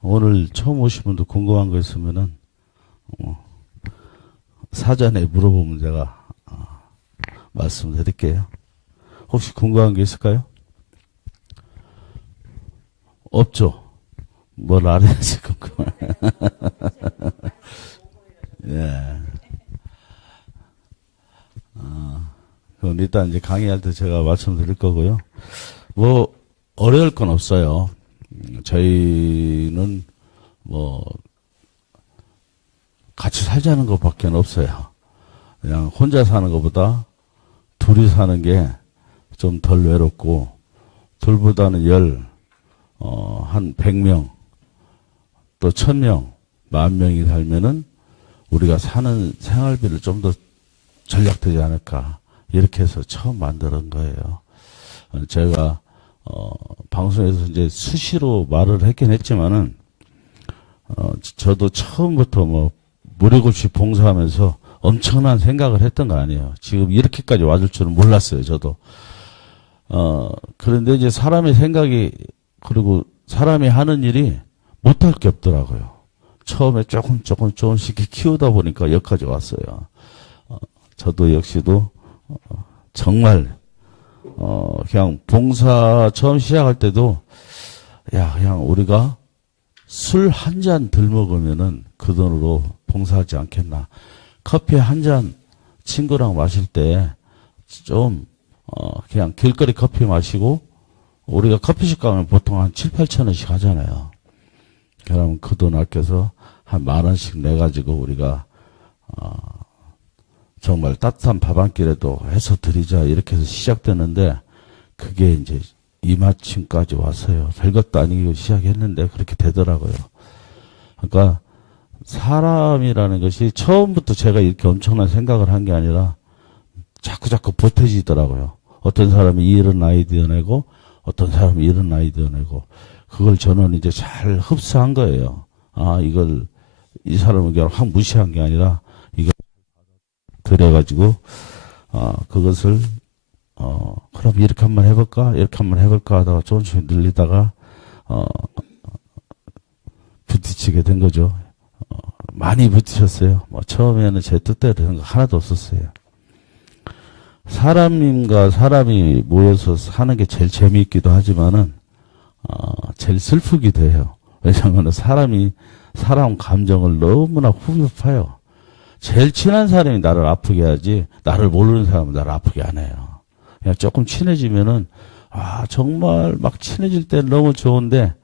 오늘 처음 오신 분도 궁금한 거 있으면은 사전에 물어보면 제가 말씀드릴게요. 혹시 궁금한 게 있을까요? 없죠. 뭘 알아야지 궁금한. 예. 그럼 일단 이제 강의할 때 제가 말씀드릴 거고요. 뭐 어려울 건 없어요. 저희는 뭐 같이 살자는 것밖에 없어요. 그냥 혼자 사는 것보다 둘이 사는 게 좀 덜 외롭고, 둘보다는 한 100명, 또 1000명, 10,000명이 살면은 우리가 사는 생활비를 좀 더 절약되지 않을까. 이렇게 해서 처음 만드는 거예요. 제가, 방송에서 이제 수시로 말을 했긴 했지만은, 저도 처음부터 뭐, 무료급식 봉사하면서 엄청난 생각을 했던 거 아니에요. 지금 이렇게까지 와줄 줄은 몰랐어요, 저도. 그런데 이제 사람의 생각이, 그리고 사람이 하는 일이 못할 게 없더라고요. 처음에 조금씩 키우다 보니까 여기까지 왔어요. 저도 역시도, 정말, 그냥 봉사 처음 시작할 때도, 그냥 우리가 술 한 잔 덜 먹으면은 그 돈으로 봉사하지 않겠나. 커피 한 잔 친구랑 마실 때 좀, 그냥 길거리 커피 마시고, 우리가 커피숍 가면 보통 한 7, 8천 원씩 하잖아요. 그러면 그 돈 아껴서 한 10,000원씩 내가지고 우리가, 정말 따뜻한 밥 한 끼라도 해서 드리자. 이렇게 해서 시작되는데, 그게 이제 이마침까지 왔어요. 별것도 아니고 시작했는데 그렇게 되더라고요. 그러니까 사람이라는 것이 처음부터 제가 이렇게 엄청난 생각을 한 게 아니라 자꾸 보태지더라고요. 어떤 사람이 이런 아이디어 내고, 어떤 사람이 이런 아이디어 내고, 그걸 저는 이제 잘 흡수한 거예요. 이걸 이 사람을 그냥 확 무시한 게 아니라 이걸 들여가지고 그것을 그럼 이렇게 한번 해볼까, 이렇게 한번 해볼까 하다가 조금씩 늘리다가 부딪히게 된 거죠. 많이 부딪혔어요. 뭐 처음에는 제 뜻대로 되는 거 하나도 없었어요. 사람과 사람이 모여서 사는 게 제일 재미있기도 하지만은 제일 슬프기도 해요. 왜냐하면 사람이 사람 감정을 너무나 후벼 파요. 제일 친한 사람이 나를 아프게 하지, 나를 모르는 사람은 나를 아프게 안 해요. 그냥 조금 친해지면은, 정말 막 친해질 때는 너무 좋은데,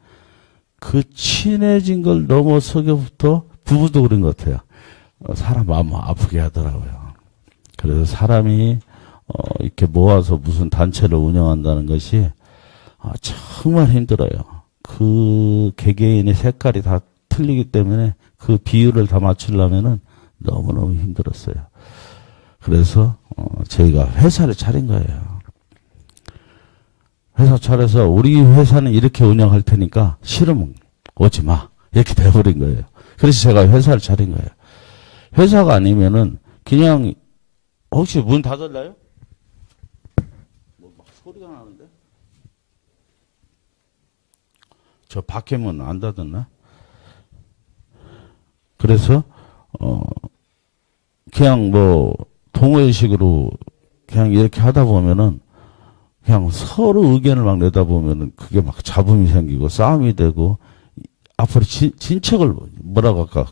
그 친해진 걸 넘어서게부터, 부부도 그런 것 같아요. 사람 마음 아프게 하더라고요. 그래서 사람이, 이렇게 모아서 무슨 단체를 운영한다는 것이, 정말 힘들어요. 그 개개인의 색깔이 다 틀리기 때문에 그 비율을 다 맞추려면은 너무너무 힘들었어요. 그래서 저희가 회사를 차린 거예요. 회사 차려서 우리 회사는 이렇게 운영할 테니까 싫으면 오지 마. 이렇게 돼버린 거예요. 그래서 제가 회사를 차린 거예요. 회사가 아니면은 그냥 혹시 문 닫았나요? 막 소리가 나는데? 저 밖에 문 안 닫았나? 그래서 그냥 뭐 동호회식으로 그냥 이렇게 하다 보면은 그냥 서로 의견을 막 내다 보면은 그게 막 잡음이 생기고 싸움이 되고 앞으로 진척을 뭐라고 할까,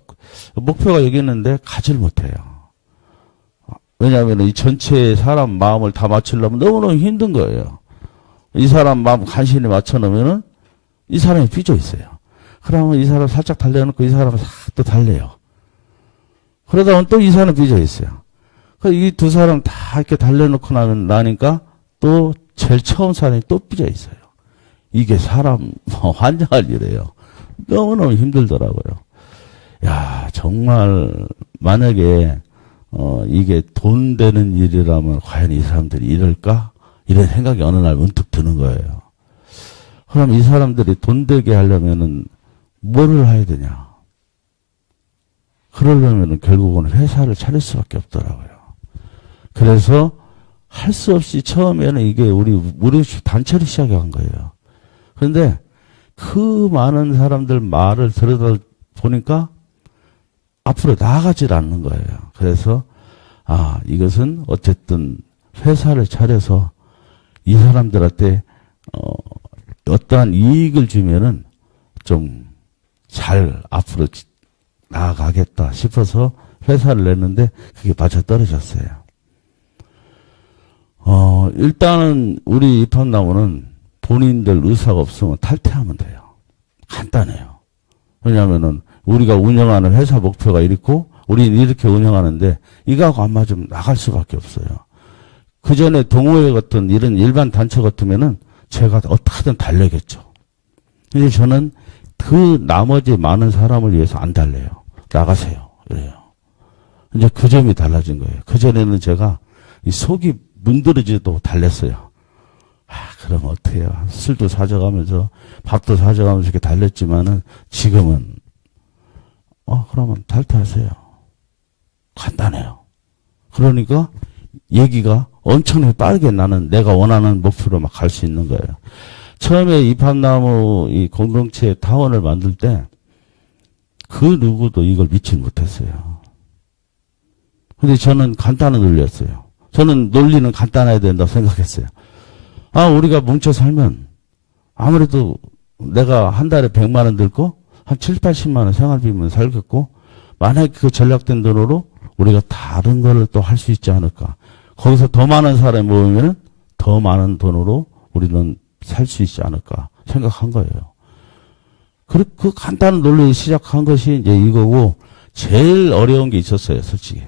목표가 여기 있는데 가지를 못해요. 왜냐하면 이 전체 사람 마음을 다 맞추려면 너무너무 힘든 거예요. 이 사람 마음 간신히 맞춰놓으면은 이 사람이 삐져 있어요. 그러면 이 사람 살짝 달래놓고 이 사람은 싹 또 달래요. 그러다 보면 또 이 사람 삐져 있어요. 이 두 사람 다 이렇게 달래놓고 나니까 또 제일 처음 사람이 또 삐져 있어요. 이게 사람 환장할 일이에요. 너무너무 힘들더라고요. 정말 만약에 이게 돈 되는 일이라면 과연 이 사람들이 이럴까? 이런 생각이 어느 날 문득 드는 거예요. 그럼 이 사람들이 돈 되게 하려면은 뭐를 해야 되냐? 그러려면은 결국은 회사를 차릴 수밖에 없더라고요. 그래서 할 수 없이 처음에는 이게 우리 무료식 단체로 시작한 거예요. 그런데 그 많은 사람들 말을 들여다 보니까 앞으로 나아가질 않는 거예요. 그래서 이것은 어쨌든 회사를 차려서 이 사람들한테 어떠한 이익을 주면은 좀 잘 앞으로 나아가겠다 싶어서 회사를 냈는데 그게 맞아 떨어졌어요. 일단은 우리 입학나무는 본인들 의사가 없으면 탈퇴하면 돼요. 간단해요. 왜냐하면은 우리가 운영하는 회사 목표가 이렇고 우리는 이렇게 운영하는데 이거하고 안 맞으면 나갈 수밖에 없어요. 그 전에 동호회 같은 이런 일반 단체 같으면은 제가 어떻게든 달래겠죠. 근데 저는 그 나머지 많은 사람을 위해서 안 달래요. 나가세요. 이래요. 이제 그 점이 달라진 거예요. 그 전에는 제가 이 속이 문드러지도 달랬어요. 그럼 어떻게 해요? 술도 사줘가면서 밥도 사줘가면서 이렇게 달랬지만은 지금은 그러면 탈퇴하세요. 간단해요. 그러니까 얘기가 엄청나게 빠르게 나는 내가 원하는 목표로 막 갈 수 있는 거예요. 처음에 이팝나무 이 공동체 타원을 만들 때 그 누구도 이걸 믿지 못했어요. 근데 저는 간단한 논리였어요. 저는 논리는 간단해야 된다고 생각했어요. 우리가 뭉쳐 살면 아무래도 내가 한 달에 100만 원 들고 한 7, 80만 원 생활비면 살겠고 만약에 그 전략된 돈으로 우리가 다른 거를 또 할 수 있지 않을까. 거기서 더 많은 사람이 모이면 더 많은 돈으로 우리는 살 수 있지 않을까 생각한 거예요. 그 간단한 논리를 시작한 것이 이제 이거고 제일 어려운 게 있었어요, 솔직히.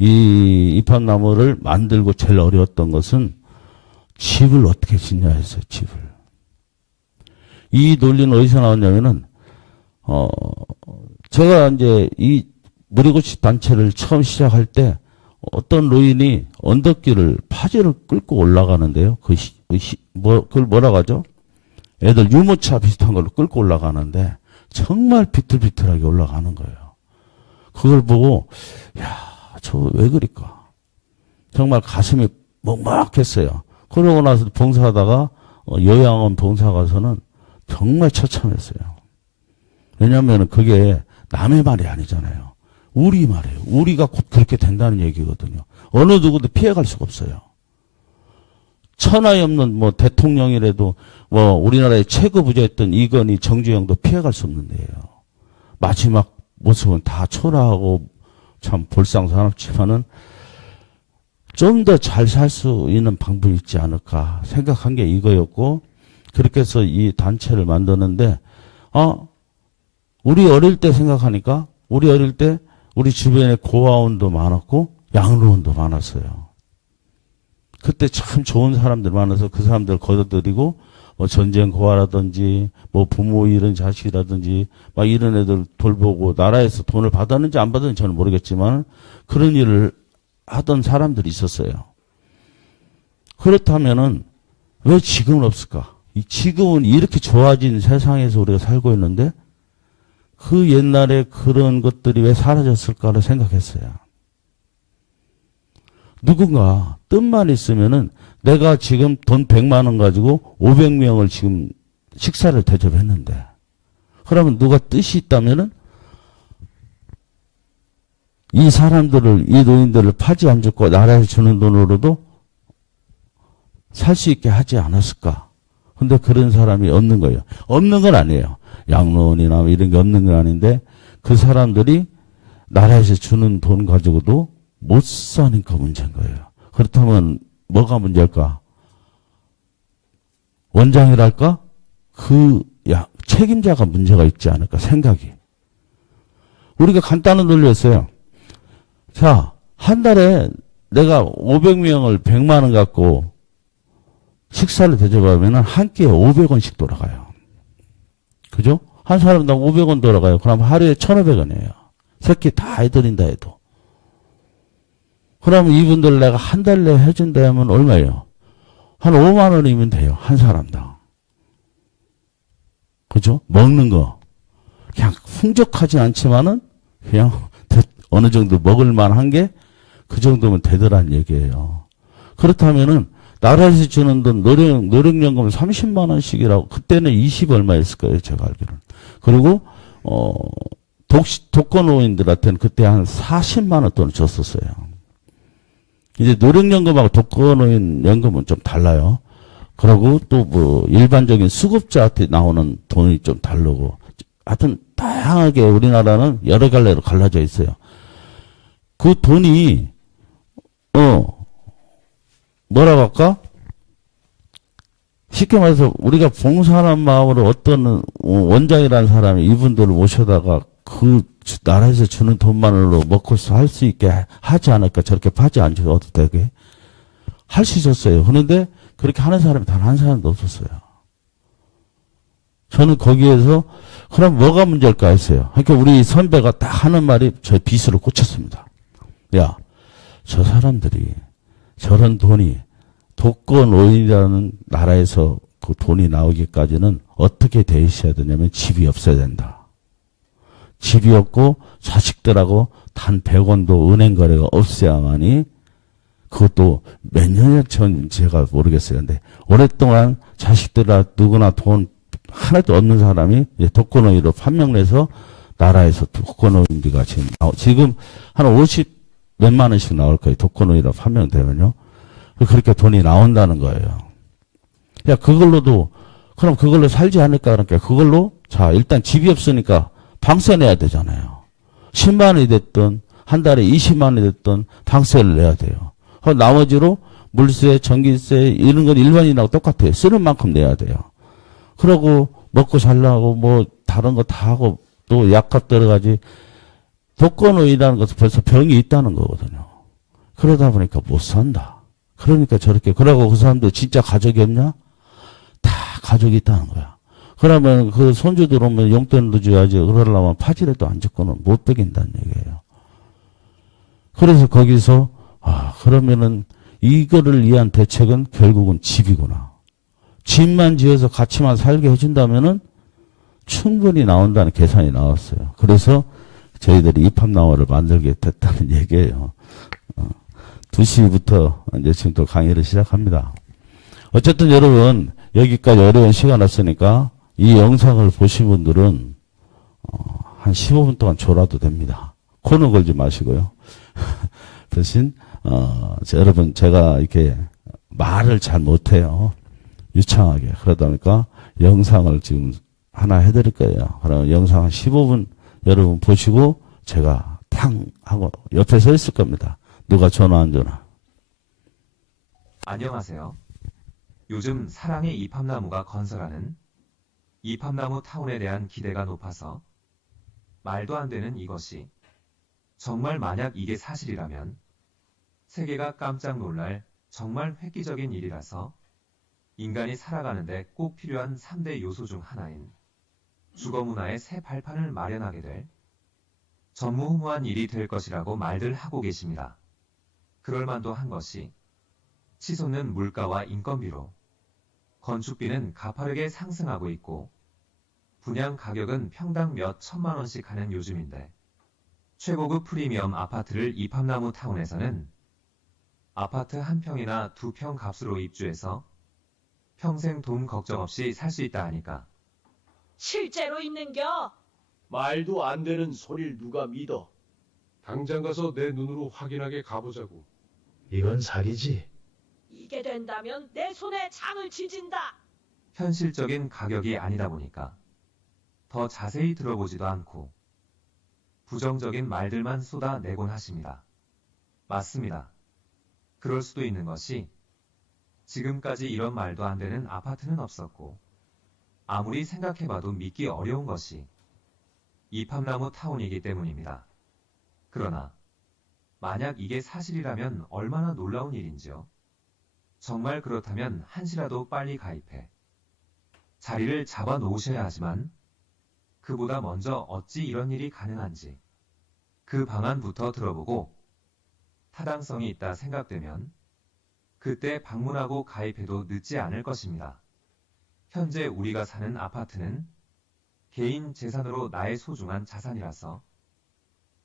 이 이팝나무를 만들고 제일 어려웠던 것은 집을 어떻게 짓냐 했어요, 집을. 이 논리는 어디서 나왔냐면은, 제가 이제 이 무리고치 단체를 처음 시작할 때 어떤 노인이 언덕길을 파지를 끌고 올라가는데요. 그걸 뭐라고 하죠? 애들 유모차 비슷한 걸로 끌고 올라가는데 정말 비틀비틀하게 올라가는 거예요. 그걸 보고, 저 왜 그럴까? 정말 가슴이 먹먹했어요. 그러고 나서 봉사하다가 요양원 봉사 가서는 정말 처참했어요. 왜냐하면 그게 남의 말이 아니잖아요. 우리 말이에요. 우리가 곧 그렇게 된다는 얘기거든요. 어느 누구도 피해갈 수가 없어요. 천하에 없는 대통령이라도 우리나라의 최고 부자였던 이건희, 정주영도 피해갈 수 없는 데예요. 마지막 모습은 다 초라하고 참 볼상사납지만은 좀 더 잘 살 수 있는 방법이 있지 않을까 생각한 게 이거였고, 그렇게 해서 이 단체를 만드는데, 우리 어릴 때 생각하니까, 우리 어릴 때 우리 주변에 고아원도 많았고, 양로원도 많았어요. 그때 참 좋은 사람들 많아서 그 사람들 거둬들이고, 전쟁 고아라든지, 부모 잃은 자식이라든지, 이런 애들 돌보고, 나라에서 돈을 받았는지 안 받았는지 저는 모르겠지만, 그런 일을 하던 사람들이 있었어요. 그렇다면은, 왜 지금은 없을까? 지금은 이렇게 좋아진 세상에서 우리가 살고 있는데, 그 옛날에 그런 것들이 왜 사라졌을까를 생각했어요. 누군가 뜻만 있으면은 내가 지금 돈 100만 원 가지고 500명을 지금 식사를 대접했는데, 그러면 누가 뜻이 있다면은 이 사람들을, 이 노인들을 파지 안 죽고 나라에서 주는 돈으로도 살 수 있게 하지 않았을까? 근데 그런 사람이 없는 거예요. 없는 건 아니에요. 양로원이나 이런 게 없는 건 아닌데, 그 사람들이 나라에서 주는 돈 가지고도 못 사니까 문제인 거예요. 그렇다면 뭐가 문제일까? 원장이랄까? 책임자가 문제가 있지 않을까 생각이. 우리가 간단한 논리였어요. 자, 한 달에 내가 500명을 100만 원 갖고 식사를 대접하면 한 끼에 500원씩 돌아가요. 그죠? 한 사람당 500원 돌아가요. 그럼 하루에 1,500원이에요. 새끼 다 해드린다 해도. 그러면 이분들 내가 한 달 내에 해준다 하면 얼마예요? 한 5만 원이면 돼요. 한 사람당. 그죠? 먹는 거. 그냥 풍족하지 않지만은 그냥 어느 정도 먹을 만한 게 그 정도면 되더란 얘기예요. 그렇다면은 나라에서 주는 돈, 노령연금 30만 원씩이라고, 그때는 20 얼마였을 거예요, 제가 알기로는. 그리고, 독거노인들한테는 그때 한 40만 원 돈을 줬었어요. 이제 노령연금하고 독거노인 연금은 좀 달라요. 그리고 또 뭐, 일반적인 수급자한테 나오는 돈이 좀 다르고, 하여튼, 다양하게 우리나라는 여러 갈래로 갈라져 있어요. 그 돈이, 뭐라고 할까? 쉽게 말해서 우리가 봉사하는 마음으로 어떤 원장이라는 사람이 이분들을 모셔다가 그 나라에서 주는 돈만으로 먹고 살 수 있게 하지 않을까. 저렇게 파지 안 줘도 되게 할 수 있었어요. 그런데 그렇게 하는 사람이 단 한 사람도 없었어요. 저는 거기에서 그럼 뭐가 문제일까 했어요. 그러니까 우리 선배가 딱 하는 말이 저 빗으로 꽂혔습니다. 야, 저 사람들이 저런 돈이 독거노인이라는 나라에서 그 돈이 나오기까지는 어떻게 돼 있어야 되냐면 집이 없어야 된다. 집이 없고 자식들하고 단 100원도 은행 거래가 없어야만이 그것도 몇 년 전 제가 모르겠어요. 근데 오랫동안 자식들아 누구나 돈 하나도 없는 사람이 독거노인으로 판명해서 나라에서 독거노인비가 지금 한 50 몇만 원씩 나올 거예요. 독거노인으로 판명되면요. 그렇게 돈이 나온다는 거예요. 야, 그걸로도, 그럼 그걸로 살지 않을까? 그러니까 그걸로, 자, 일단 집이 없으니까 방세 내야 되잖아요. 10만 원이 됐든, 한 달에 20만 원이 됐든, 방세를 내야 돼요. 나머지로 물세, 전기세, 이런 건 일반인하고 똑같아요. 쓰는 만큼 내야 돼요. 그러고, 먹고 살라고, 뭐, 다른 거 다 하고, 또 약값 들어가지. 독거노인이라는 것은 벌써 병이 있다는 거거든요. 그러다 보니까 못 산다. 그러니까 저렇게, 그러고 그 사람들 진짜 가족이 없냐? 다 가족이 있다는 거야. 그러면 그 손주들 오면 용돈도 줘야지. 그러려면 파지라도 안 짓고는 못 베긴다는 얘기예요. 그래서 거기서, 그러면은 이거를 위한 대책은 결국은 집이구나. 집만 지어서 같이만 살게 해준다면은 충분히 나온다는 계산이 나왔어요. 그래서 저희들이 입합나무를 만들게 됐다는 얘기예요. 2시부터 이제 지금 또 강의를 시작합니다. 어쨌든 여러분, 여기까지 어려운 시간 왔으니까 이 영상을 보신 분들은 한 15분 동안 졸아도 됩니다. 코는 걸지 마시고요. 대신 여러분 제가 이렇게 말을 잘 못해요. 유창하게. 그러다 보니까 영상을 지금 하나 해드릴 거예요. 그러면 영상 한 15분 여러분 보시고 제가 탕 하고 옆에 서 있을 겁니다. 누가 전화 안 전화. 안녕하세요. 요즘 사랑의 입합나무가 건설하는 입합나무 타운에 대한 기대가 높아서 말도 안 되는 이것이 정말 만약 이게 사실이라면 세계가 깜짝 놀랄 정말 획기적인 일이라서 인간이 살아가는데 꼭 필요한 3대 요소 중 하나인 주거문화의 새 발판을 마련하게 될 전무후무한 일이 될 것이라고 말들 하고 계십니다. 그럴만도 한 것이 치솟는 물가와 인건비로 건축비는 가파르게 상승하고 있고 분양 가격은 평당 몇 천만 원씩 하는 요즘인데 최고급 프리미엄 아파트를 입합나무 타운에서는 아파트 한 평이나 두 평 값으로 입주해서 평생 돈 걱정 없이 살 수 있다 하니까 실제로 있는겨? 말도 안 되는 소리를 누가 믿어? 당장 가서 내 눈으로 확인하게 가보자고. 이건 사기지. 이게 된다면 내 손에 장을 지진다. 현실적인 가격이 아니다 보니까 더 자세히 들어보지도 않고 부정적인 말들만 쏟아내곤 하십니다. 맞습니다. 그럴 수도 있는 것이 지금까지 이런 말도 안 되는 아파트는 없었고 아무리 생각해봐도 믿기 어려운 것이 입합나무 타운이기 때문입니다. 그러나 만약 이게 사실이라면 얼마나 놀라운 일인지요. 정말 그렇다면 한시라도 빨리 가입해 자리를 잡아 놓으셔야 하지만 그보다 먼저 어찌 이런 일이 가능한지 그 방안부터 들어보고 타당성이 있다 생각되면 그때 방문하고 가입해도 늦지 않을 것입니다. 현재 우리가 사는 아파트는 개인 재산으로 나의 소중한 자산이라서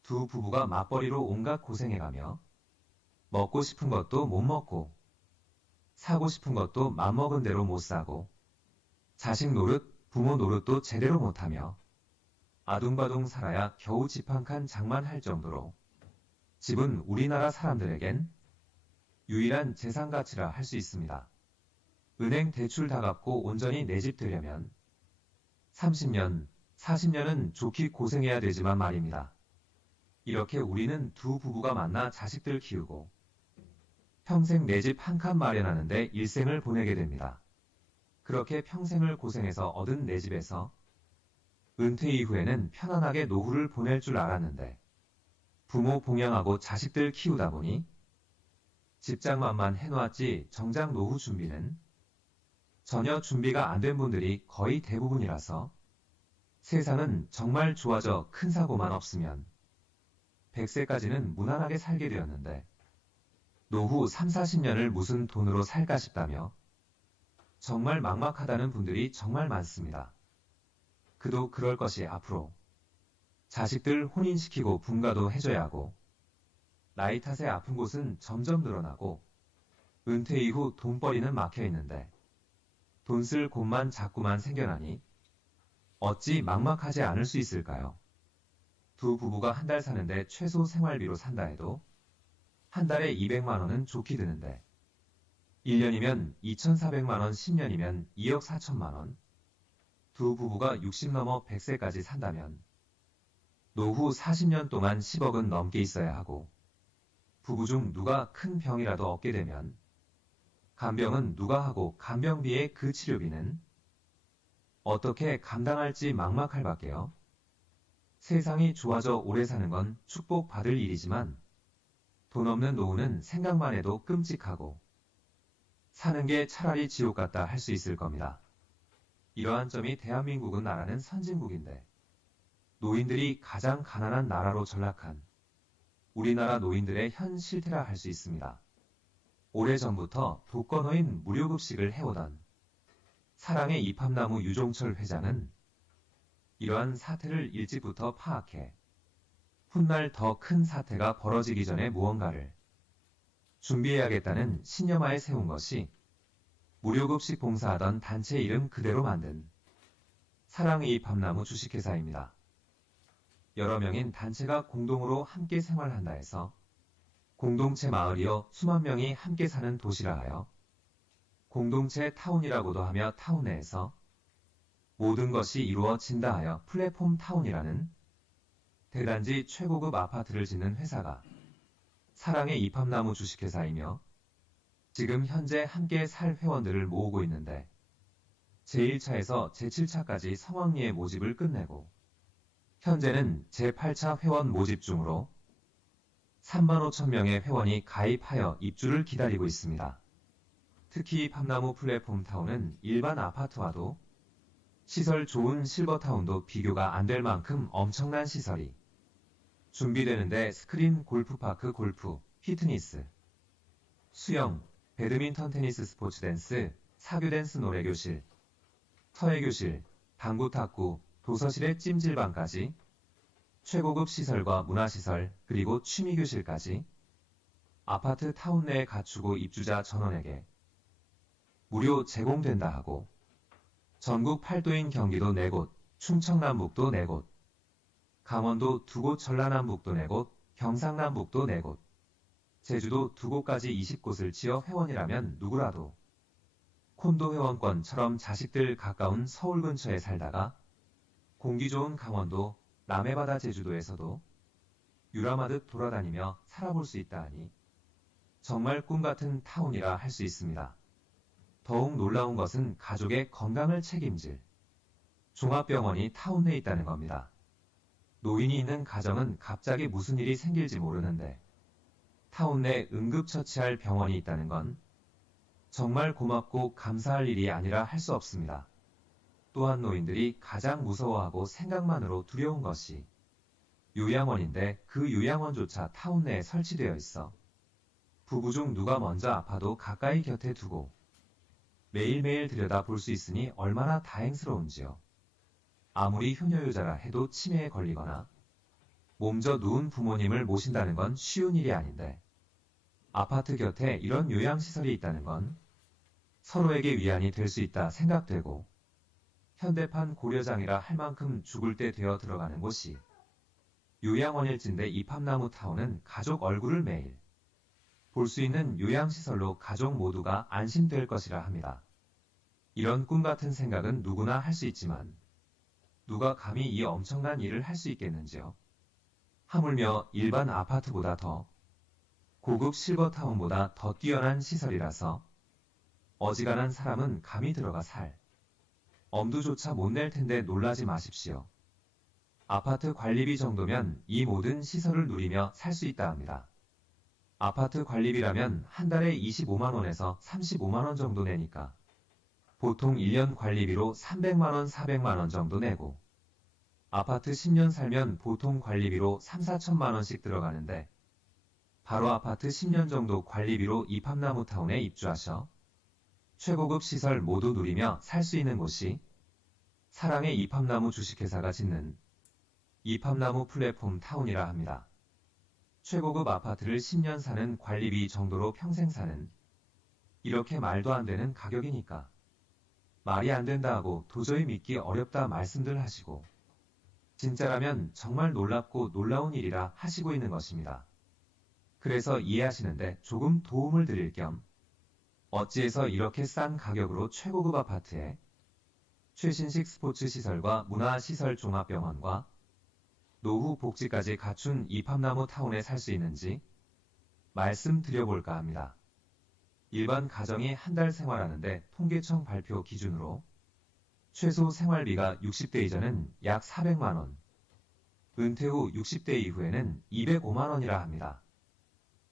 두 부부가 맞벌이로 온갖 고생해가며 먹고 싶은 것도 못 먹고 사고 싶은 것도 맘먹은 대로 못 사고, 자식 노릇, 부모 노릇도 제대로 못하며, 아둥바둥 살아야 겨우 집 한 칸 장만할 정도로, 집은 우리나라 사람들에겐 유일한 재산 가치라 할 수 있습니다. 은행 대출 다 갚고 온전히 내 집 되려면 30년, 40년은 좋게 고생해야 되지만 말입니다. 이렇게 우리는 두 부부가 만나 자식들 키우고 평생 내 집 한 칸 마련하는데 일생을 보내게 됩니다. 그렇게 평생을 고생해서 얻은 내 집에서 은퇴 이후에는 편안하게 노후를 보낼 줄 알았는데 부모 봉양하고 자식들 키우다 보니 집장만만 해놓았지 정작 노후 준비는 전혀 준비가 안 된 분들이 거의 대부분이라서 세상은 정말 좋아져 큰 사고만 없으면 100세까지는 무난하게 살게 되었는데 노후 3, 40년을 무슨 돈으로 살까 싶다며 정말 막막하다는 분들이 정말 많습니다. 그도 그럴 것이 앞으로 자식들 혼인시키고 분가도 해줘야 하고 나이 탓에 아픈 곳은 점점 늘어나고 은퇴 이후 돈벌이는 막혀있는데 돈 쓸 곳만 자꾸만 생겨나니 어찌 막막하지 않을 수 있을까요? 두 부부가 한 달 사는데 최소 생활비로 산다 해도 한 달에 200만 원은 좋게 드는데 1년이면 2,400만 원, 10년이면 2억 4천만 원. 두 부부가 60 넘어 100세까지 산다면 노후 40년 동안 10억은 넘게 있어야 하고 부부 중 누가 큰 병이라도 얻게 되면 간병은 누가 하고 간병비의 그 치료비는 어떻게 감당할지 막막할 밖에요. 세상이 좋아져 오래 사는 건 축복받을 일이지만 돈 없는 노후는 생각만 해도 끔찍하고 사는 게 차라리 지옥 같다 할 수 있을 겁니다. 이러한 점이 대한민국은 나라는 선진국인데 노인들이 가장 가난한 나라로 전락한 우리나라 노인들의 현 실태라 할 수 있습니다. 오래전부터 독거노인 무료급식을 해오던 사랑의 이팝나무 유종철 회장은 이러한 사태를 일찍부터 파악해 훗날 더 큰 사태가 벌어지기 전에 무언가를 준비해야겠다는 신념하에 세운 것이 무료급식 봉사하던 단체 이름 그대로 만든 사랑의 이팝나무 주식회사입니다. 여러 명인 단체가 공동으로 함께 생활한다 해서 공동체 마을이여 수만 명이 함께 사는 도시라 하여 공동체 타운이라고도 하며 타운 내에서 모든 것이 이루어진다 하여 플랫폼 타운이라는 대단지 최고급 아파트를 짓는 회사가 사랑의 이팝나무 주식회사이며 지금 현재 함께 살 회원들을 모으고 있는데 제1차에서 제7차까지 성황리에 모집을 끝내고 현재는 제8차 회원 모집 중으로 3만 5천 명의 회원이 가입하여 입주를 기다리고 있습니다. 특히 팝나무 플랫폼 타운은 일반 아파트와도 시설 좋은 실버타운도 비교가 안 될 만큼 엄청난 시설이 준비되는데 스크린 골프파크 골프, 피트니스, 수영, 배드민턴 테니스 스포츠 댄스, 사교 댄스 노래교실, 서예교실, 당구 탁구, 도서실의 찜질방까지 최고급 시설과 문화시설 그리고 취미교실까지 아파트 타운 내에 갖추고 입주자 전원에게 무료 제공된다 하고 전국 8도인 경기도 4곳, 충청남북도 4곳, 강원도 2곳, 전라남북도 4곳, 경상남북도 4곳, 제주도 2곳까지 20곳을 지어 회원이라면 누구라도 콘도 회원권처럼 자식들 가까운 서울 근처에 살다가 공기 좋은 강원도, 남해바다 제주도에서도 유람하듯 돌아다니며 살아볼 수 있다 하니 정말 꿈같은 타운이라 할 수 있습니다. 더욱 놀라운 것은 가족의 건강을 책임질 종합병원이 타운 내에 있다는 겁니다. 노인이 있는 가정은 갑자기 무슨 일이 생길지 모르는데 타운 내 응급처치할 병원이 있다는 건 정말 고맙고 감사할 일이 아니라 할 수 없습니다. 또한 노인들이 가장 무서워하고 생각만으로 두려운 것이 요양원인데 그 요양원조차 타운 내에 설치되어 있어 부부 중 누가 먼저 아파도 가까이 곁에 두고 매일매일 들여다볼 수 있으니 얼마나 다행스러운지요. 아무리 효녀유자라 해도 치매에 걸리거나 몸져 누운 부모님을 모신다는 건 쉬운 일이 아닌데 아파트 곁에 이런 요양시설이 있다는 건 서로에게 위안이 될 수 있다 생각되고 현대판 고려장이라 할 만큼 죽을 때 되어 들어가는 곳이 요양원일진데 이팝나무 타운은 가족 얼굴을 매일 볼 수 있는 요양시설로 가족 모두가 안심될 것이라 합니다. 이런 꿈 같은 생각은 누구나 할 수 있지만 누가 감히 이 엄청난 일을 할 수 있겠는지요? 하물며 일반 아파트보다 더 고급 실버타운보다 더 뛰어난 시설이라서 어지간한 사람은 감히 들어가 살 엄두조차 못 낼 텐데 놀라지 마십시오. 아파트 관리비 정도면 이 모든 시설을 누리며 살 수 있다 합니다. 아파트 관리비라면 한 달에 25만 원에서 35만 원 정도 내니까 보통 1년 관리비로 300만 원, 400만 원 정도 내고 아파트 10년 살면 보통 관리비로 3, 4천만 원씩 들어가는데 바로 아파트 10년 정도 관리비로 이팝나무 타운에 입주하셔 최고급 시설 모두 누리며 살 수 있는 곳이 사랑의 이팝나무 주식회사가 짓는 이팝나무 플랫폼 타운이라 합니다. 최고급 아파트를 10년 사는 관리비 정도로 평생 사는 이렇게 말도 안 되는 가격이니까 말이 안 된다 하고 도저히 믿기 어렵다 말씀들 하시고 진짜라면 정말 놀랍고 놀라운 일이라 하시고 있는 것입니다. 그래서 이해하시는데 조금 도움을 드릴 겸 어찌해서 이렇게 싼 가격으로 최고급 아파트에 최신식 스포츠 시설과 문화시설 종합병원과 노후 복지까지 갖춘 이팝나무 타운에 살 수 있는지 말씀드려볼까 합니다. 일반 가정이 한 달 생활하는데 통계청 발표 기준으로 최소 생활비가 60대 이전은 약 400만 원, 은퇴 후 60대 이후에는 205만 원이라 합니다.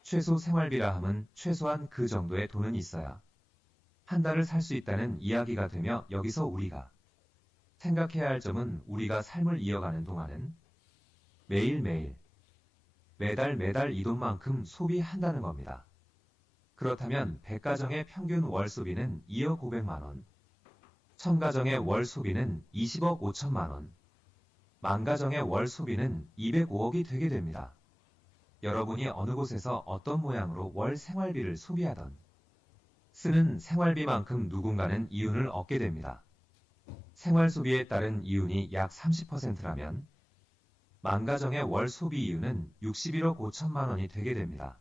최소 생활비라 함은 최소한 그 정도의 돈은 있어야 한 달을 살 수 있다는 이야기가 되며 여기서 우리가 생각해야 할 점은 우리가 삶을 이어가는 동안은 매일매일, 매달 이 돈만큼 소비한다는 겁니다. 그렇다면 100가정의 평균 월 소비는 2억 500만 원, 1000가정의 월 소비는 20억 5천만 원, 10,000가정의 월 소비는 205억이 되게 됩니다. 여러분이 어느 곳에서 어떤 모양으로 월 생활비를 소비하던 쓰는 생활비만큼 누군가는 이윤을 얻게 됩니다. 생활 소비에 따른 이윤이 약 30%라면 만가정의 월 소비 이윤은 61억 5천만 원이 되게 됩니다.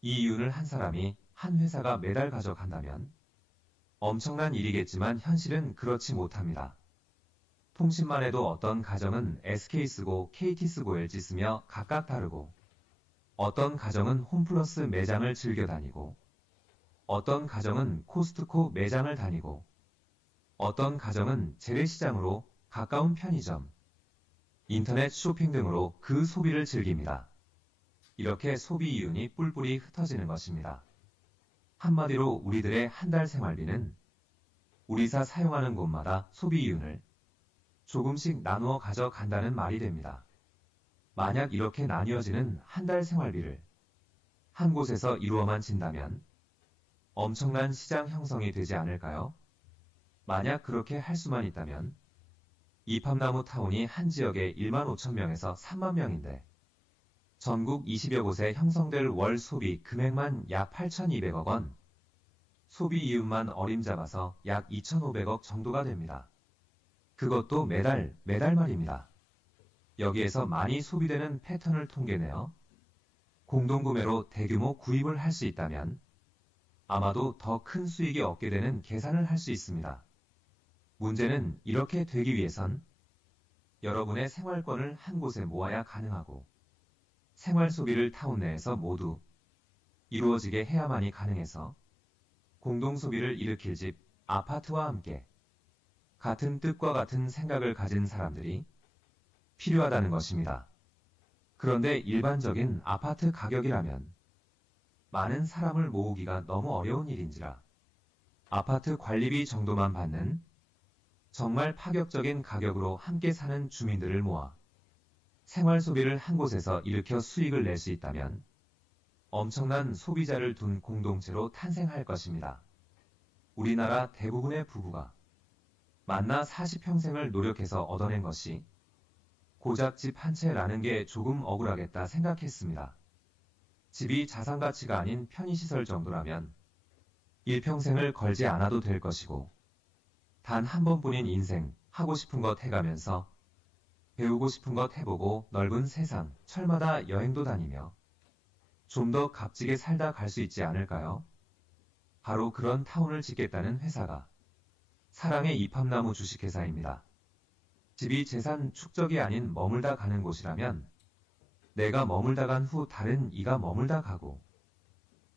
이 이윤을 한 사람이 한 회사가 매달 가져간다면 엄청난 일이겠지만 현실은 그렇지 못합니다. 통신만 해도 어떤 가정은 SK 쓰고 KT 쓰고 LG 쓰며 각각 다르고 어떤 가정은 홈플러스 매장을 즐겨 다니고 어떤 가정은 코스트코 매장을 다니고 어떤 가정은 재래시장으로 가까운 편의점, 인터넷 쇼핑 등으로 그 소비를 즐깁니다. 이렇게 소비 이윤이 뿔뿔이 흩어지는 것입니다. 한마디로 우리들의 한 달 생활비는 우리사 사용하는 곳마다 소비 이윤을 조금씩 나누어 가져간다는 말이 됩니다. 만약 이렇게 나뉘어지는 한 달 생활비를 한 곳에서 이루어만 진다면 엄청난 시장 형성이 되지 않을까요? 만약 그렇게 할 수만 있다면 이팝나무 타운이 한 지역에 1만 5천 명에서 3만 명인데 전국 20여 곳에 형성될 월 소비 금액만 약 8,200억 원, 소비 이윤만 어림잡아서 약 2,500억 정도가 됩니다. 그것도 매달 말입니다. 여기에서 많이 소비되는 패턴을 통계내어 공동구매로 대규모 구입을 할 수 있다면 아마도 더 큰 수익이 얻게 되는 계산을 할 수 있습니다. 문제는 이렇게 되기 위해선 여러분의 생활권을 한 곳에 모아야 가능하고 생활 소비를 타운 내에서 모두 이루어지게 해야만이 가능해서 공동소비를 일으킬 집, 아파트와 함께 같은 뜻과 같은 생각을 가진 사람들이 필요하다는 것입니다. 그런데 일반적인 아파트 가격이라면 많은 사람을 모으기가 너무 어려운 일인지라 아파트 관리비 정도만 받는 정말 파격적인 가격으로 함께 사는 주민들을 모아 생활 소비를 한 곳에서 일으켜 수익을 낼 수 있다면 엄청난 소비자를 둔 공동체로 탄생할 것입니다. 우리나라 대부분의 부부가 만나 40평생을 노력해서 얻어낸 것이 고작 집 한 채라는 게 조금 억울하겠다 생각했습니다. 집이 자산가치가 아닌 편의시설 정도라면 일평생을 걸지 않아도 될 것이고 단 한 번뿐인 인생 하고 싶은 것 해가면서 배우고 싶은 것 해보고 넓은 세상 철마다 여행도 다니며 좀 더 값지게 살다 갈 수 있지 않을까요? 바로 그런 타운을 짓겠다는 회사가 사랑의 이팝나무 주식회사입니다. 집이 재산 축적이 아닌 머물다 가는 곳이라면 내가 머물다 간 후 다른 이가 머물다 가고